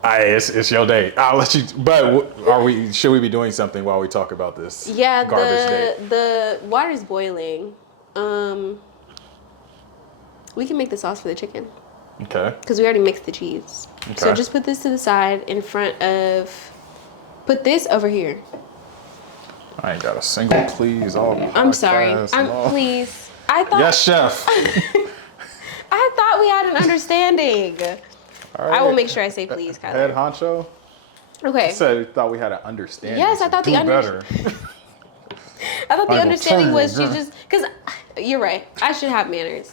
It's your date. I'll let you. But should we be doing something while we talk about this? Yeah, garbage date? the water's boiling. We can make the sauce for the chicken. Okay. Because we already mixed the cheese. Okay. So just put this to the side in front of. Put this over here. I ain't got a single please. I'm sorry. Please. I thought. Yes, chef. I thought we had an understanding. All right. I will make sure I say please, Kyler. Head honcho. Okay. You said thought we had an understanding. Yes, I thought do better. I thought the will understanding tell was you. she just, because you're right. I should have manners.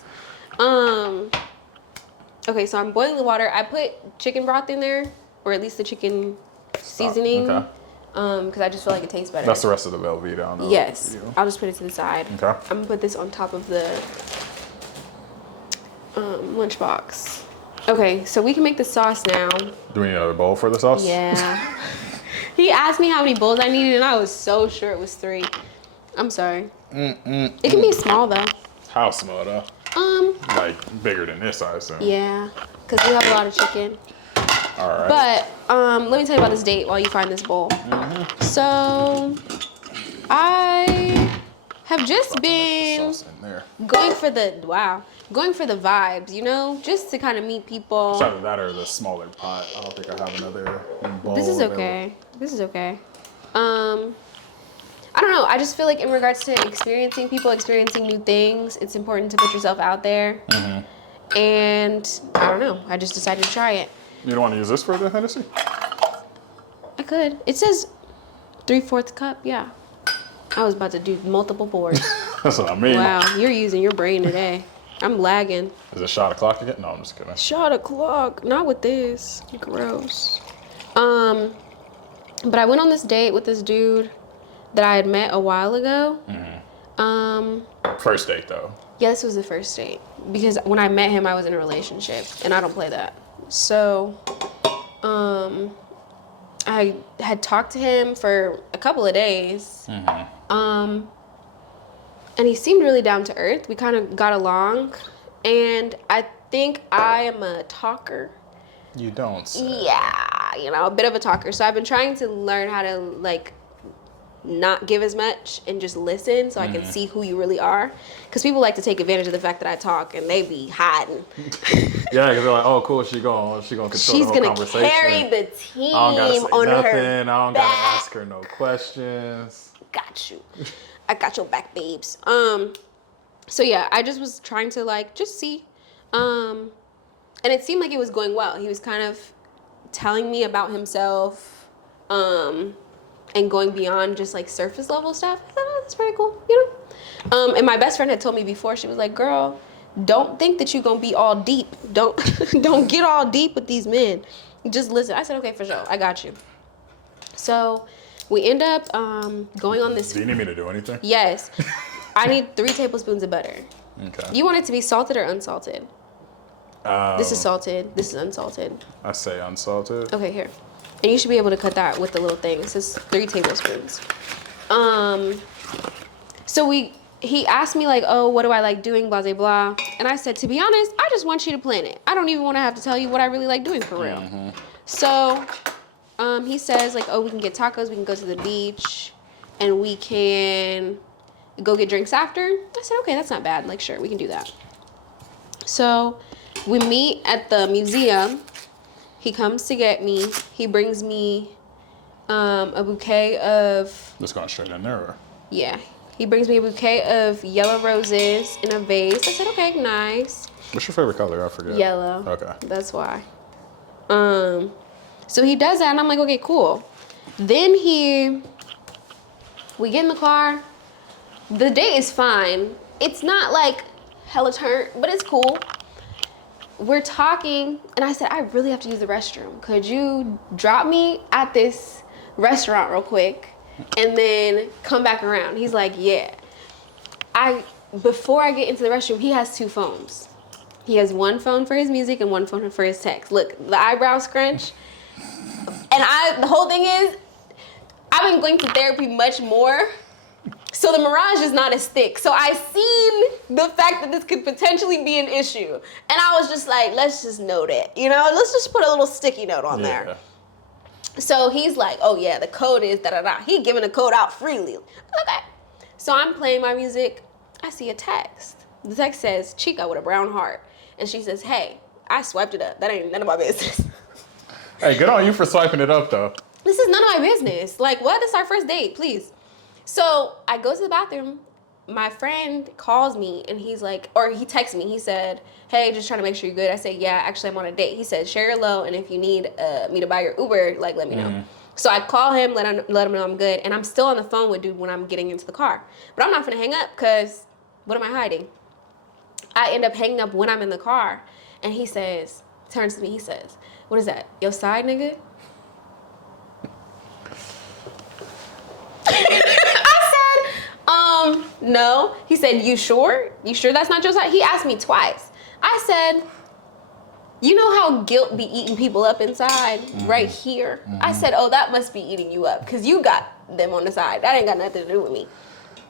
Okay, so I'm boiling the water. I put chicken broth in there, or at least the chicken seasoning. Okay. Because I just feel like it tastes better. That's the rest of the Velveeta. I don't know. Yes. I'll just put it to the side. Okay. I'm gonna put this on top of the lunchbox. Okay, so we can make the sauce now. Do we need another bowl for the sauce? Yeah. He asked me how many bowls I needed, and I was so sure it was 3. I'm sorry. It can be small though. How small though? Like bigger than this, I assume. Yeah, because we have a lot of chicken. All right. But let me tell you about this date while you find this bowl. So I have just been Sauce in there. going for the vibes, you know, just to kind of meet people. It's either that or the smaller pot. I don't think I have another bowl. This is okay. This is okay. I don't know. I just feel like in regards to experiencing new things, it's important to put yourself out there. And I don't know. I just decided to try it. You don't want to use this for the Hennessy? I could. It says 3/4 cup, yeah. I was about to do multiple pours. That's what I mean. Wow, you're using your brain today. I'm lagging. Is it shot o'clock again? No, I'm just kidding. Shot o'clock. Not with this. Gross. But I went on this date with this dude that I had met a while ago. First date though. Yeah, this was the first date. Because when I met him, I was in a relationship, and I don't play that. So, I had talked to him for a couple of days. And he seemed really down to earth. We kind of got along, and I think I am a talker. You don't say. Yeah, a bit of a talker. So I've been trying to learn how to like not give as much and just listen so I can see who you really are. Because people like to take advantage of the fact that I talk, and they be hiding. Yeah, because they're like, oh, cool, she gonna control the whole conversation. She's gonna carry the team I don't gotta say on nothing. her I don't back. gotta ask her no questions. Got you. I got your back, babes. So yeah, I just was trying to like just see. And it seemed like it was going well. He was kind of telling me about himself, and going beyond just like surface level stuff. I thought, oh, that's pretty cool, And my best friend had told me before, she was like, girl, don't think that you're gonna be all deep. Don't get all deep with these men. Just listen. I said, okay, for sure. I got you. So we end up going on this. Do you need me to do anything? Yes. I need 3 tablespoons of butter. Okay. You want it to be salted or unsalted? This is salted. This is unsalted. I say unsalted. Okay, here. And you should be able to cut that with the little thing. It says 3 tablespoons. So he asked me like, oh, what do I like doing, blah, blah, blah. And I said, to be honest, I just want you to plan it. I don't even want to have to tell you what I really like doing for real. So he says like, oh, we can get tacos, we can go to the beach, and we can go get drinks after. I said, okay, that's not bad. Like, sure, we can do that. So we meet at the museum. He comes to get me. He brings me a bouquet of... Just going straight in there? Or? Yeah. He brings me a bouquet of yellow roses in a vase. I said, okay, nice. What's your favorite color? I forget. Yellow. Okay. That's why. So he does that, and I'm like, okay, cool. Then we get in the car. The date is fine. It's not like hella turnt, but it's cool. We're talking, and I said, I really have to use the restroom. Could you drop me at this restaurant real quick and then come back around? He's like, yeah. Before I get into the restroom, he has 2 phones. He has one phone for his music and one phone for his text. Look, the eyebrow scrunch. And the whole thing is, I've been going to therapy much more. So the mirage is not as thick. So I seen the fact that this could potentially be an issue. And I was just like, let's just note it. Let's just put a little sticky note on there. So he's like, oh yeah, the code is da-da-da. He giving the code out freely. Okay. So I'm playing my music. I see a text. The text says, Chica with a brown heart. And she says, hey, I swiped it up. That ain't none of my business. Hey, good on you for swiping it up though. This is none of my business. Like, what? This is our first date, please. So I go to the bathroom. My friend calls me and he's like, or he texts me. He said, hey, just trying to make sure you're good. I said, yeah, actually I'm on a date. He said, share your low, and if you need me to buy your Uber, like, let me know. So I call him, let him know I'm good, and I'm still on the phone with dude when I'm getting into the car. But I'm not gonna hang up, because what am I hiding? I end up hanging up when I'm in the car, and he says, turns to me, he says, what is that, your side nigga? No. He said, you sure? You sure that's not your side? He asked me twice. I said, you know how guilt be eating people up inside right here? I said, oh, that must be eating you up because you got them on the side. That ain't got nothing to do with me.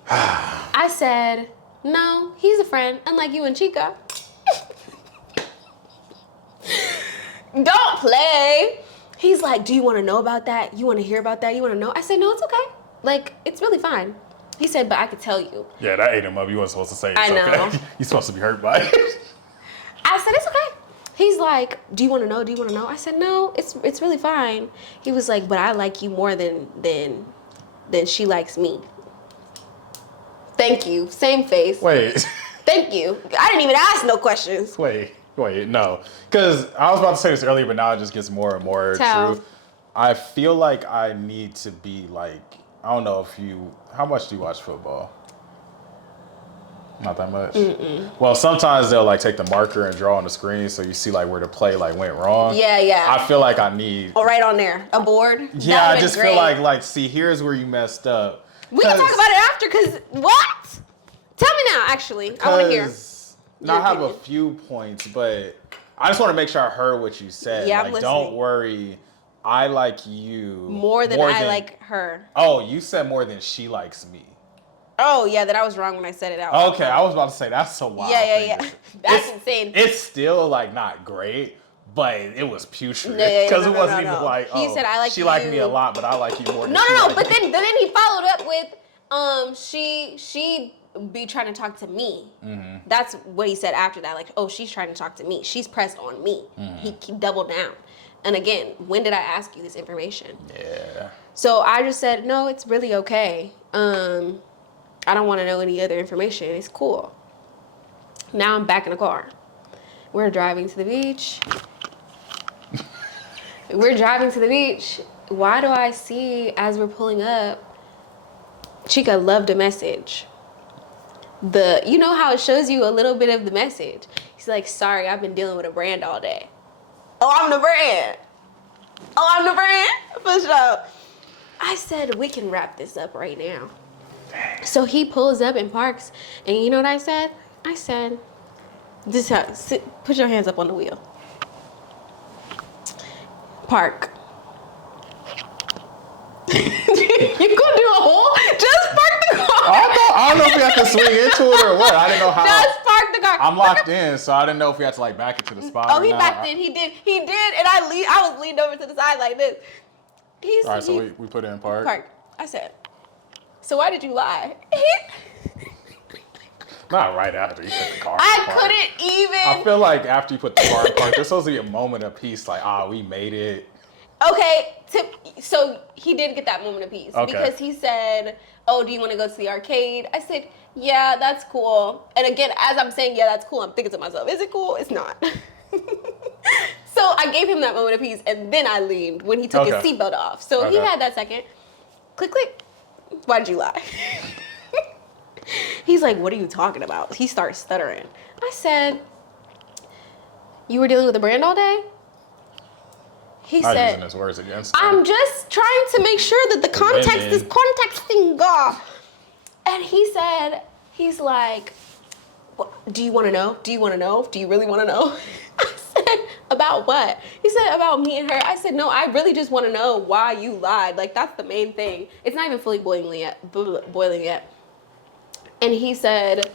I said, no, he's a friend, unlike you and Chica. Don't play. He's like, do you want to know about that? You want to hear about that? You want to know? I said, no, it's okay. Like, it's really fine. He said, but I could tell you. Yeah, that ate him up. You weren't supposed to say it's I know. okay. You're supposed to be hurt by it. I said, it's okay. He's like, do you want to know? Do you want to know? I said, no, it's really fine. He was like, but I like you more than she likes me. Thank you. Same face. Wait. Thank you. I didn't even ask no questions. Wait, no. Because I was about to say this earlier, but now it just gets more and more true. I feel like I need to be like I don't know if you. How much do you watch football? Not that much. Well, sometimes they'll like take the marker and draw on the screen, so you see like where the play like went wrong. Yeah. I feel like I need. Oh, right on there, a board. Yeah, I just feel like see, here's where you messed up. We can talk about it after, cause what? Tell me now. Actually, I want to hear. Now I have a few points, but I just want to make sure I heard what you said. Yeah, like, I'm listening. Don't worry. I like you more than I like her. Oh, you said more than she likes me. Oh, yeah, that I was wrong when I said it out. Okay, I was about to say, that's so wild. Yeah. That's insane. It's still, like, not great, but it was putrid. Yeah, Because it wasn't even like, he said, I like she you. liked me a lot, but I like you more than No, but then he followed up with, she be trying to talk to me. Mm-hmm. That's what he said after that. Like, oh, she's trying to talk to me. She's pressed on me. Mm-hmm. He doubled down. And again, when did I ask you this information? Yeah. So I just said, no, it's really okay. I don't want to know any other information. It's cool. Now I'm back in the car. We're driving to the beach. Why do I see, as we're pulling up, Chica loved a message. You know how it shows you a little bit of the message? He's like, sorry, I've been dealing with a brand all day. Oh, I'm the brand? For sure. I said, we can wrap this up right now. So he pulls up and parks, and you know what I said? I said, put your hands up on the wheel. Park. You gonna do a whole? Just park the car. I don't know if we have to swing into it or what. I didn't know how. Just park the car. I'm locked in, so I didn't know if we had to like back it to the spot. Oh, he backed in. He did, and I was leaned over to the side like this. All right, so we put it in park. Park. I said, so why did you lie? Not right after you put the car in I park. couldn't even. I feel like after you put the car in park, there's supposed to be a moment of peace, like, we made it. Okay, so he did get that moment of peace. Okay. Because he said, oh, do you want to go to the arcade? I said, yeah, that's cool. And again, as I'm saying, yeah, that's cool, I'm thinking to myself, is it cool? It's not. So I gave him that moment of peace, and then I leaned when he took his seatbelt off. So he had that second. Click, click. Why did you lie? He's like, what are you talking about? He starts stuttering. I said, you were dealing with a brand all day? He said, using his words against him. I'm just trying to make sure that the context is contexting God. And he said, he's like, do you want to know? Do you want to know? Do you really want to know? I said, about what? He said, about me and her. I said, no, I really just want to know why you lied. Like, that's the main thing. It's not even fully boiling yet. And he said,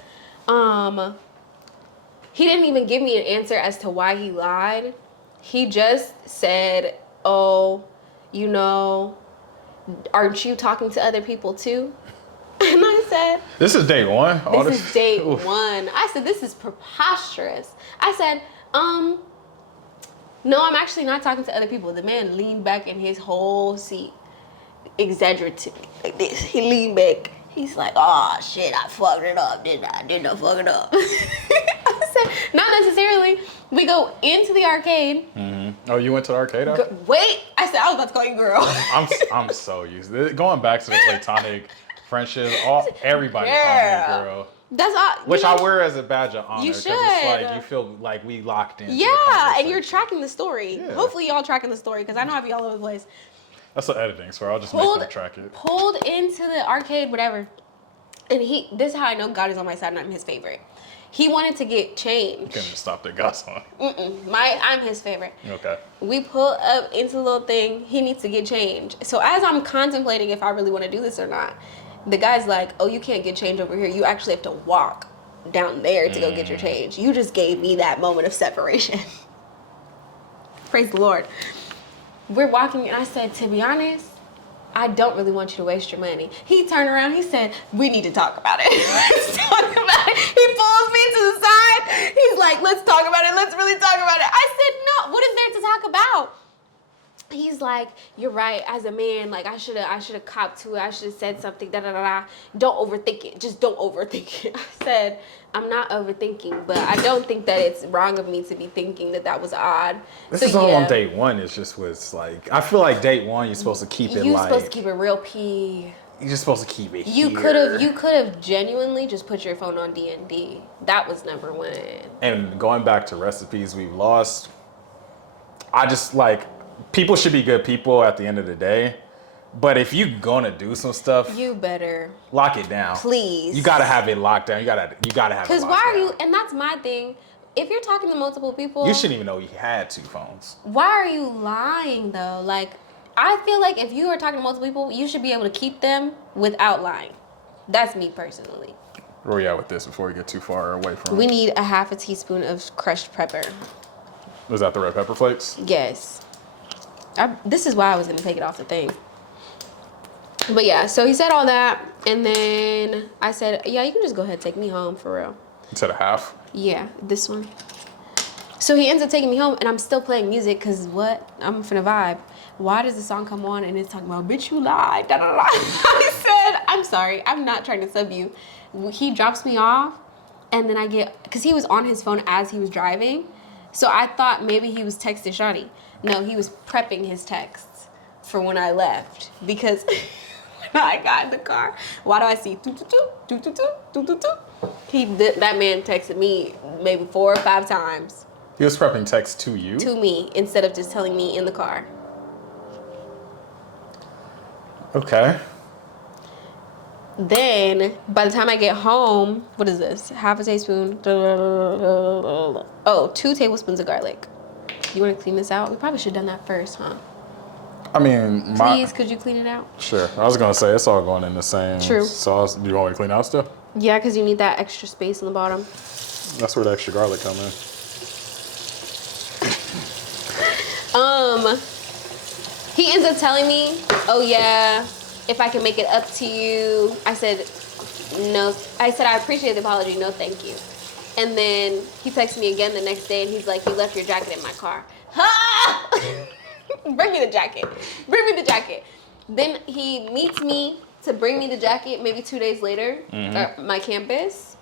he didn't even give me an answer as to why he lied. He just said, oh, you know, aren't you talking to other people too? And I said, this is day one? This is day one. I said, this is preposterous. I said, no, I'm actually not talking to other people. The man leaned back in his whole seat, exaggerative, like this. He leaned back. He's like, oh, shit, I fucked it up, didn't I? Didn't I fuck it up? I said, not necessarily. We go into the arcade. Mm-hmm. Oh, you went to the arcade after? Wait. I said, I was about to call you girl. I'm so used to it. Going back to the platonic friendship, everybody call me girl. That's all. Which I wear as a badge of honor. You should. It's like, you feel like we locked in. Yeah, and you're tracking the story. Yeah. Hopefully y'all tracking the story, because I know I be all over the place. That's what editing's for. I'll just make them track it. Pulled into the arcade, whatever. And this is how I know God is on my side and I'm his favorite. He wanted to get change. You couldn't just stop the God's on. I'm his favorite. Okay. We pull up into the little thing. He needs to get change. So as I'm contemplating if I really want to do this or not, the guy's like, oh, you can't get change over here. You actually have to walk down there to go get your change. You just gave me that moment of separation. Praise the Lord. We're walking, and I said, to be honest, I don't really want you to waste your money. He turned around, he said, we need to talk about it. Let's talk about it. He pulls me to the side. He's like, let's talk about it. Let's really talk about it. I said, no, what is there to talk about? He's like, you're right. As a man, like I should have copped to it. I should have said something. Don't overthink it. Just don't overthink it. I said, I'm not overthinking, but I don't think that it's wrong of me to be thinking that was odd. This is all on date one. It's just was like, I feel like date one, you're supposed to keep it You're like. supposed to keep it real pee. You're just supposed to keep it You here. could have genuinely just put your phone on D&D. That was number one. And going back to recipes we've lost, I just like, people should be good people at the end of the day. But if you're gonna do some stuff, You better lock it down. please. You gotta have it locked down. You gotta have it locked Because why are down. you? And that's my thing. If you're talking to multiple people, You shouldn't even know you had 2 phones. why are you lying though? Like, I feel like if you are talking to multiple people, you should be able to keep them without lying. That's me personally. Where we at with this before we get too far away from We it? need a half a teaspoon of crushed pepper. Was that the red pepper flakes? Yes. This is why I was gonna take it off the thing. But yeah, so he said all that, and then I said, yeah, you can just go ahead and take me home for real. Instead of half? Yeah, this one. So he ends up taking me home, and I'm still playing music, because what? I'm finna vibe. Why does the song come on, and it's talking about, bitch, you lied, da da da. I said, I'm sorry, I'm not trying to sub you. He drops me off, and then I get, because he was on his phone as he was driving, so I thought maybe he was texting Shawty. No, he was prepping his texts for when I left, because when I got in the car, why do I see that man texted me maybe 4 or 5 times He was prepping text to you? to me instead of just telling me in the car. Okay. Then by the time I get home, what is this? Half a teaspoon. Oh, 2 tablespoons of garlic. You want to clean this out? We probably should have done that first, huh? I mean, Please, could you clean it out? Sure. I was gonna say it's all going in the same True. sauce. Do you want me to clean out still? Yeah, because you need that extra space on the bottom. That's where the extra garlic come in. He ends up telling me, oh yeah, if I can make it up to you. I said, no. I said, I appreciate the apology. No, thank you. And then he texted me again the next day, and he's like, you left your jacket in my car. Ha! Bring me the jacket. Bring me the jacket. Then he meets me to bring me the jacket maybe 2 days later at my campus.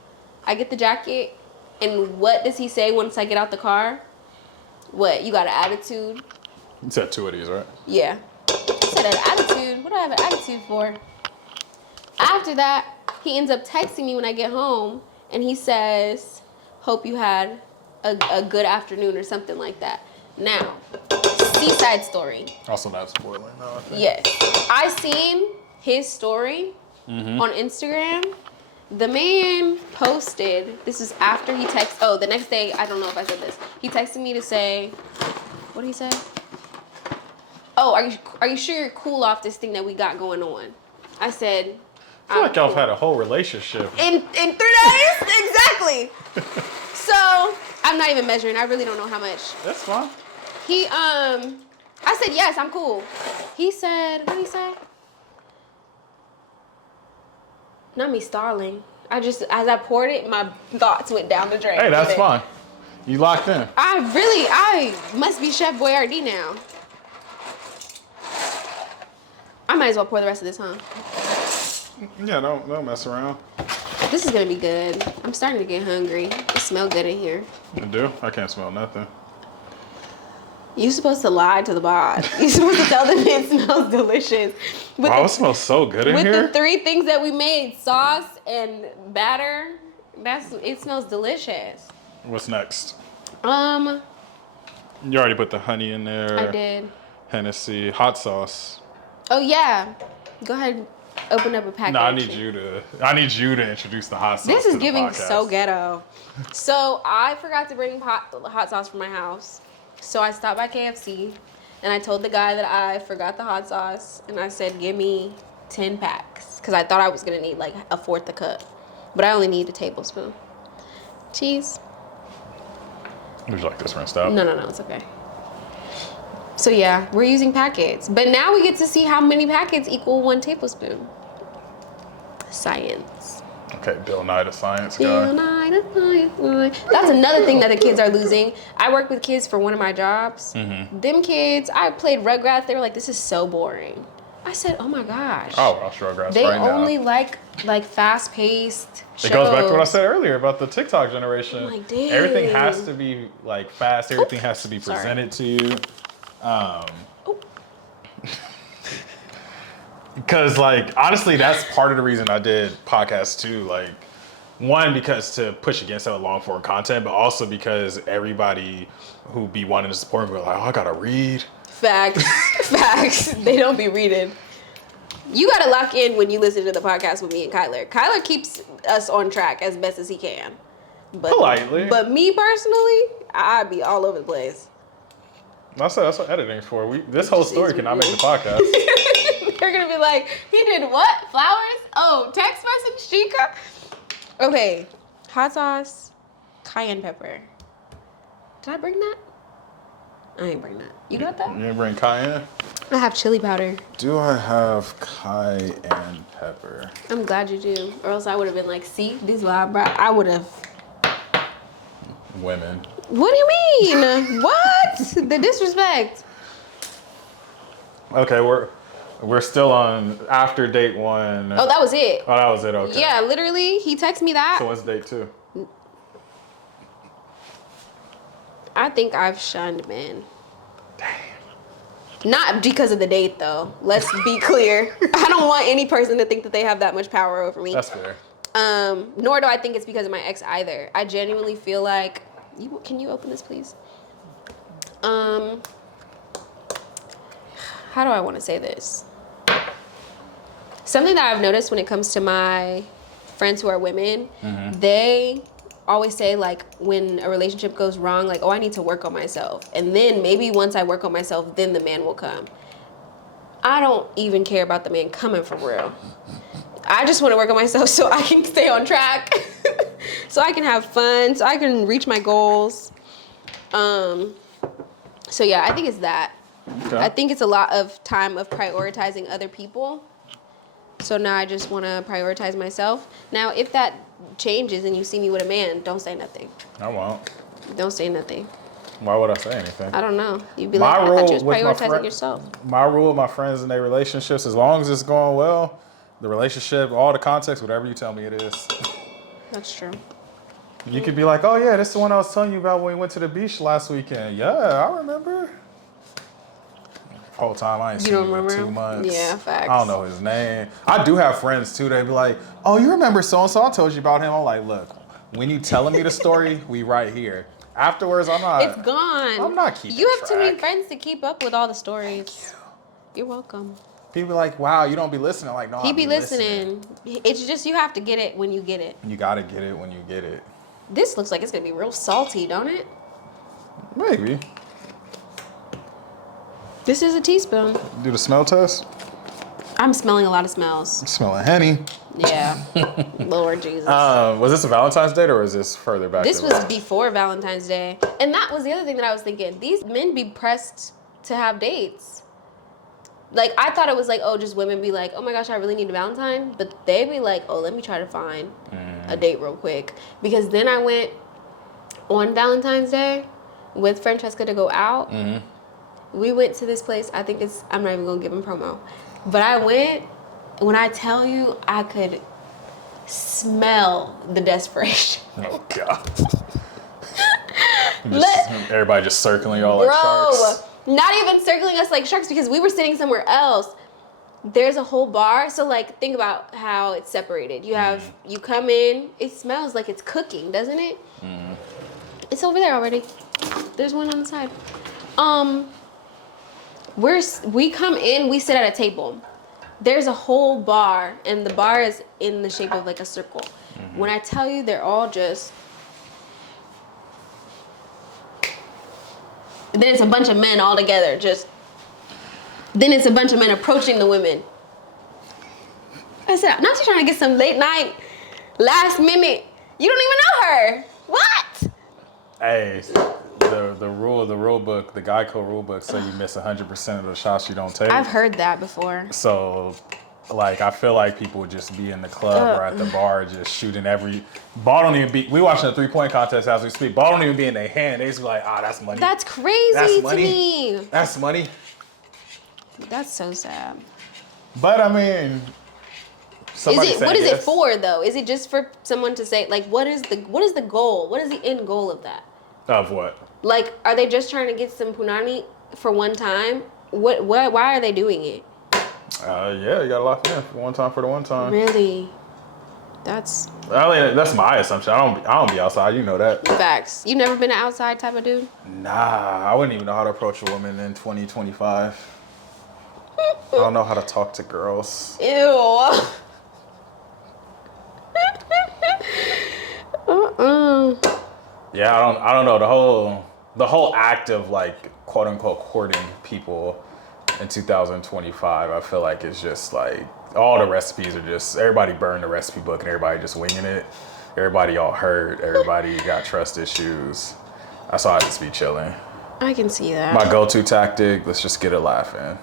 I get the jacket, and what does he say once I get out the car? What, you got an attitude? You said 2 of these, right? Yeah. I said an attitude. What do I have an attitude for? After that, he ends up texting me when I get home, and he says, hope you had a good afternoon or something like that. Now, seaside story. Also not spoiling, though, I think. Yes. I seen his story on Instagram. The man posted, this is after he the next day, I don't know if I said this. He texted me to say, what did he say? Oh, are you sure you're cool off this thing that we got going on? I said, I feel like y'all had a whole relationship. In 3 days? Exactly. So, I'm not even measuring. I really don't know how much. That's fine. I said, yes, I'm cool. He said, what did he say? Not me stalling. As I poured it, my thoughts went down the drain. Hey, that's fine. You locked in. I must be Chef Boyardee now. I might as well pour the rest of this, huh? Yeah, don't mess around. This is gonna be good. I'm starting to get hungry. It smells good in here. You do? I can't smell nothing. You're supposed to lie to the bod. You're supposed to tell them it smells delicious. Wow, it smells so good in here. With the 3 things that we made, sauce and batter, it smells delicious. What's next? You already put the honey in there. I did. Hennessy, hot sauce. Oh yeah. Go ahead and open up a package. No, I need you to introduce the hot sauce. This is to the giving podcast. so ghetto. So I forgot to bring hot sauce from my house. So I stopped by KFC and I told the guy that I forgot the hot sauce, and I said, give me 10 packs. Because I thought I was going to need like a 1/4 a cup. But I only need a tablespoon. Cheese. Would you like this rinsed out? No, it's okay. So yeah, we're using packets. But now we get to see how many packets equal 1 tablespoon. Science. Okay, Bill Nye the science guy. Bill Nye the science guy. That's another thing that the kids are losing. I work with kids for one of my jobs. Them kids, I played Rugrats. They were like, this is so boring. I said, oh my gosh. Oh, I'll show Rugrats They right now. only like fast-paced shows. It goes back to what I said earlier about the TikTok generation. I'm like, dang. Everything has to be like fast. Everything has to be presented to you. Because, like, honestly, that's part of the reason I did podcasts too. Like, one, because to push against that long form content, but also because everybody who be wanting to support me, be like, oh, I gotta read. Facts. Facts. They don't be reading. You gotta lock in when you listen to the podcast with me and Kyler. Kyler keeps us on track as best as he can. But, Politely. But me personally, I'd be all over the place. That's what editing's for. This whole story cannot make the podcast. They're gonna be like, he did what? Flowers? Oh, text message, Chica? Okay, hot sauce, cayenne pepper. Did I bring that? I ain't bring that. You got that? You didn't bring cayenne? I have chili powder. Do I have cayenne pepper? I'm glad you do. Or else I would have been like, see, this is what I brought. I would have. Women. What do you mean? What? The disrespect. Okay, we're still on after date 1. Oh, that was it. Oh, that was it. Okay. Yeah, literally, he texted me that. So what's date 2? I think I've shunned men. Not because of the date, though. Let's be clear. I don't want any person to think that they have that much power over me. That's fair. Nor do I think it's because of my ex either. I genuinely feel like... Can you open this, please? How do I want to say this? Something that I've noticed when it comes to my friends who are women, they always say, like, when a relationship goes wrong, like, oh, I need to work on myself. And then maybe once I work on myself, then the man will come. I don't even care about the man coming for real. I just want to work on myself so I can stay on track, so I can have fun, so I can reach my goals. So yeah, I think it's that. Okay. I think it's a lot of time of prioritizing other people. So now I just want to prioritize myself. Now, if that changes and you see me with a man, don't say nothing. I won't. Don't say nothing. Why would I say anything? I don't know. You'd be like, I thought you was prioritizing yourself. My rule with my friends and their relationships, as long as it's going well, the relationship, all the context, whatever you tell me it is. That's true. You could be like, oh yeah, this is the one I was telling you about when we went to the beach last weekend. Yeah, I remember. Whole time I ain't seen him in 2 months. Yeah, facts. I don't know his name. I do have friends too. They be like, oh, you remember so and so? I told you about him. I'm like, look, when you telling me the story, we right here. Afterwards, I'm not. It's gone. I'm not keeping You have track. too many friends to keep up with all the stories. Thank you. You're welcome. People be like, wow, you don't be listening. I'm like, no, He be listening. It's just you have to get it when you get it. You gotta get it when you get it. This looks like it's gonna be real salty, don't it? Maybe. This is a teaspoon. Do the smell test? I'm smelling a lot of smells. I'm smelling Henny. Yeah. Lord Jesus. Was this a Valentine's date or is this further back? This was before Valentine's Day. And that was the other thing that I was thinking. These men be pressed to have dates. Like, I thought it was like, oh, just women be like, oh my gosh, I really need a Valentine. But they be like, oh, let me try to find a date real quick. Because then I went on Valentine's Day with Francesca to go out. We went to this place. I think I'm not even going to give them promo. But I went, when I tell you, I could smell the desperation. Oh, God. Everybody just circling y'all like sharks. Not even circling us like sharks because we were sitting somewhere else. There's a whole bar. So, like, think about how it's separated. You come in, it smells like it's cooking, doesn't it? It's over there already. There's one on the side. We come in, we sit at a table. There's a whole bar, and the bar is in the shape of like a circle. When I tell you, they're all just... Then it's a bunch of men all together, then it's a bunch of men approaching the women. I said, I'm not just trying to get some late night, last minute. You don't even know her. What? Hey, the rule book, the Geico rule book say you miss 100% of the shots you don't take. I've heard that before. So, like, I feel like people would just be in the club or at the bar just shooting ball don't even be, we watching a 3-point contest as we speak. Ball don't even be in their hand. They just be like, that's money. That's crazy that's money. to me. That's money. That's so sad. But, I mean... What is it for, though? Is it just for someone to say, like, what is the goal? What is the end goal of that? Of what? Like, are they just trying to get some punani for one time? Why are they doing it? Yeah, you gotta lock in for one time for the one time. Really? That's my assumption. I don't be outside. You know that. Facts. You never been an outside type of dude? Nah, I wouldn't even know how to approach a woman in 2025. I don't know how to talk to girls. Ew. Yeah, I don't know the whole act of like quote unquote courting people in 2025. I feel like it's just like all the recipes are just everybody burned the recipe book and everybody just winging it. Everybody all hurt. Everybody got trust issues. That's why I just be chilling. I can see that. My go-to tactic: let's just get a laugh in.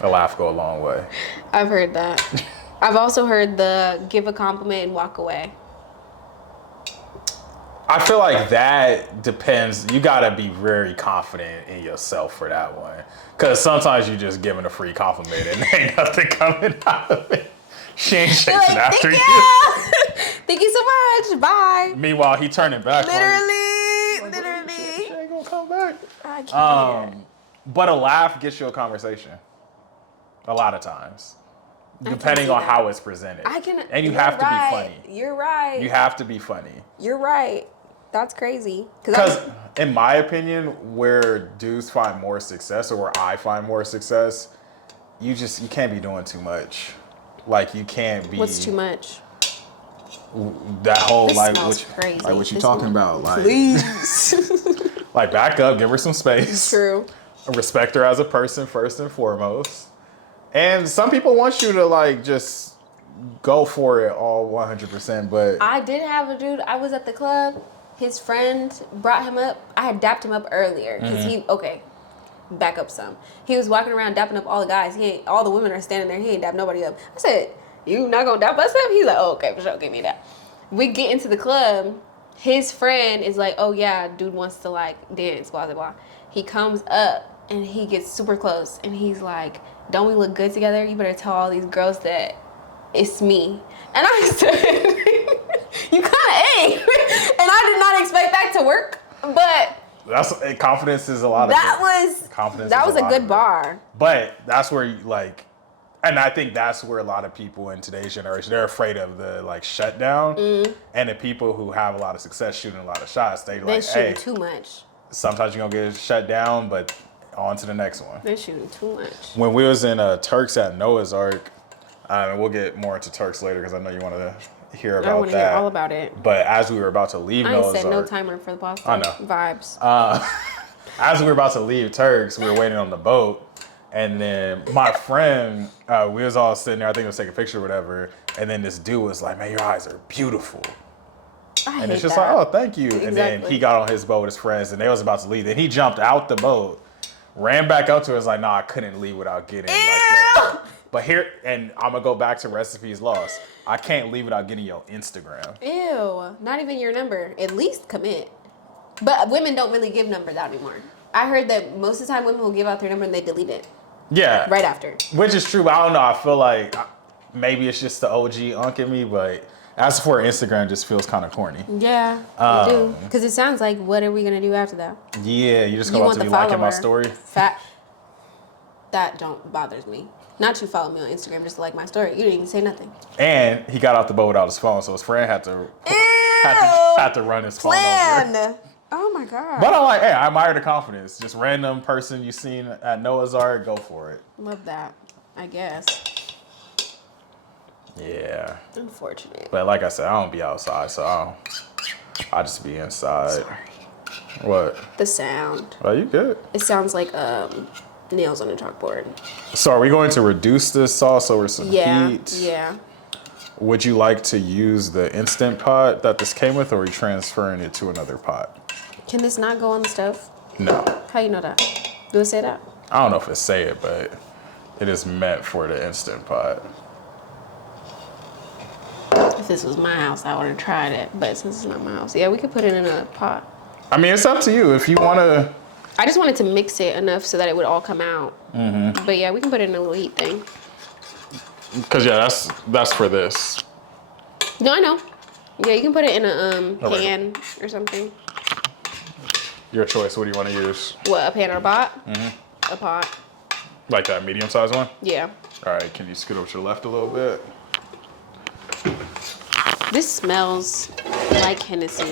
A laugh go a long way. I've heard that. I've also heard the give a compliment and walk away. I feel like that depends. You gotta be very confident in yourself for that one. Cause sometimes you just giving a free compliment and ain't nothing coming out of it. She ain't chasing after you. Thank you so much. Bye. Meanwhile, he turning back. Literally. She ain't gonna come back. I can't. But a laugh gets you a conversation. A lot of times. Depending on how it's presented. And you have to be funny. You're right. You have to be funny. You're right. That's crazy. Because in my opinion, where dudes find more success or where I find more success, you can't be doing too much. Like you can't be. What's too much? That whole crazy. Like what you talking about? Like please. Like back up, give her some space. True. Respect her as a person first and foremost. And some people want you to like just go for it all 100%, but I did have a dude. I was at the club. His friend brought him up. I had dapped him up earlier because back up some. He was walking around dapping up all the guys. All the women are standing there. He ain't dapped nobody up. I said, "You not gonna dap us up?" He's like, "Oh, okay, for sure, give me that." We get into the club. His friend is like, "Oh yeah, dude wants to like dance, blah blah blah." He comes up and he gets super close and he's like, "Don't we look good together? You better tell all these girls that it's me." And I said, "You kind of ain't." And I did not expect that to work, but confidence is a lot of confidence. That was a good bar. But that's where you like, and I think that's where a lot of people in today's generation, they're afraid of the like shutdown, and the people who have a lot of success shooting a lot of shots, they like, shooting too much. Sometimes you're gonna get shut down, but on to the next one. They're shooting too much. When we was in Turks at Noah's Ark, and we'll get more into Turks later because I know you want to hear about that. I want to hear all about it. But as we were about to leave Noah's Ark, I set no timer for the pasta. I know. Vibes. As we were about to leave Turks, we were waiting on the boat, and then my friend, we was all sitting there. I think we was taking a picture or whatever, and then this dude was like, "Man, your eyes are beautiful." And it's just like, "Oh, thank you." Exactly. And then he got on his boat with his friends, and they was about to leave. Then he jumped out the boat, ran back up to us like, "Nah, I couldn't leave without getting like." But here, and I'm gonna go back to recipes lost. I can't leave without getting your Instagram. Ew, not even your number. At least commit. But women don't really give numbers out anymore. I heard that most of the time women will give out their number and they delete it. Yeah. Right after. Which is true, but I don't know. I feel like maybe it's just the OG unk in me, but as for Instagram, just feels kind of corny. Yeah, you do. Because it sounds like, what are we gonna do after that? Yeah, you just go out to be liking my story. That don't bothers me. Not you follow me on Instagram just to like my story. You didn't even say nothing. And he got out the boat without his phone, so his friend had to run his phone over. Oh my God. But I'm like, hey, I admire the confidence. Just random person you seen at Noah's Ark, go for it. Love that, I guess. Yeah. Unfortunate. But like I said, I don't be outside, so I just be inside. Sorry. What? The sound. Oh, you good? It sounds like nails on a chalkboard. So are we going to reduce this sauce over some heat? Yeah. Would you like to use the Instant Pot that this came with, or are you transferring it to another pot? Can this not go on the stove? No. How you know that? Do it say that? I don't know if it say it, but it is meant for the Instant Pot. If this was my house, I would have tried it. But since it's not my house, yeah, we could put it in a pot. I mean, it's up to you. If you want to... I just wanted to mix it enough so that it would all come out. Mm-hmm. But yeah, we can put it in a little heat thing. Because, yeah, that's for this. No, I know. Yeah, you can put it in a pan or something. Your choice. What do you want to use? What, a pan or a pot? Mm-hmm. A pot. Like that medium-sized one? Yeah. All right, can you scoot over to the left a little bit? This smells like Hennessy.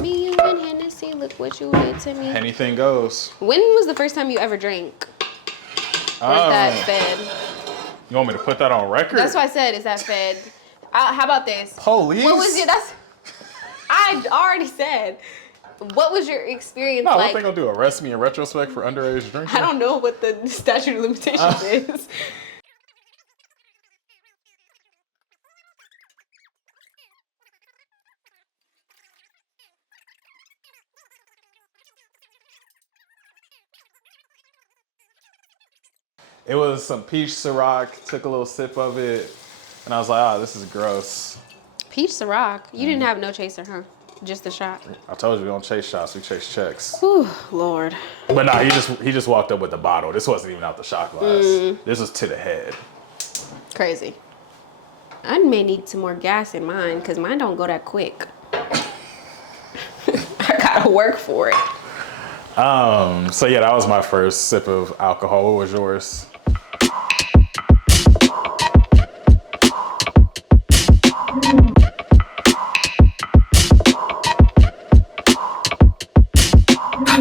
Me, you, and Hennessy, look what you did to me. Anything goes. When was the first time you ever drank? Or is that fed? You want me to put that on record? That's why I said, is that fed? How about this? Police? What was your, I already said. What was your experience No, like? what they gonna do? Arrest me in retrospect for underage drinking? I don't know what the statute of limitations is. It was some peach Ciroc. Took a little sip of it, and I was like, this is gross. Peach Ciroc. You didn't have no chaser, huh? Just the shot. I told you we don't chase shots, we chase checks. Whew, Lord. But nah, he just walked up with the bottle. This wasn't even out the shot glass. This was to the head. Crazy. I may need some more gas in mine because mine don't go that quick. I gotta work for it. So yeah, that was my first sip of alcohol. What was yours?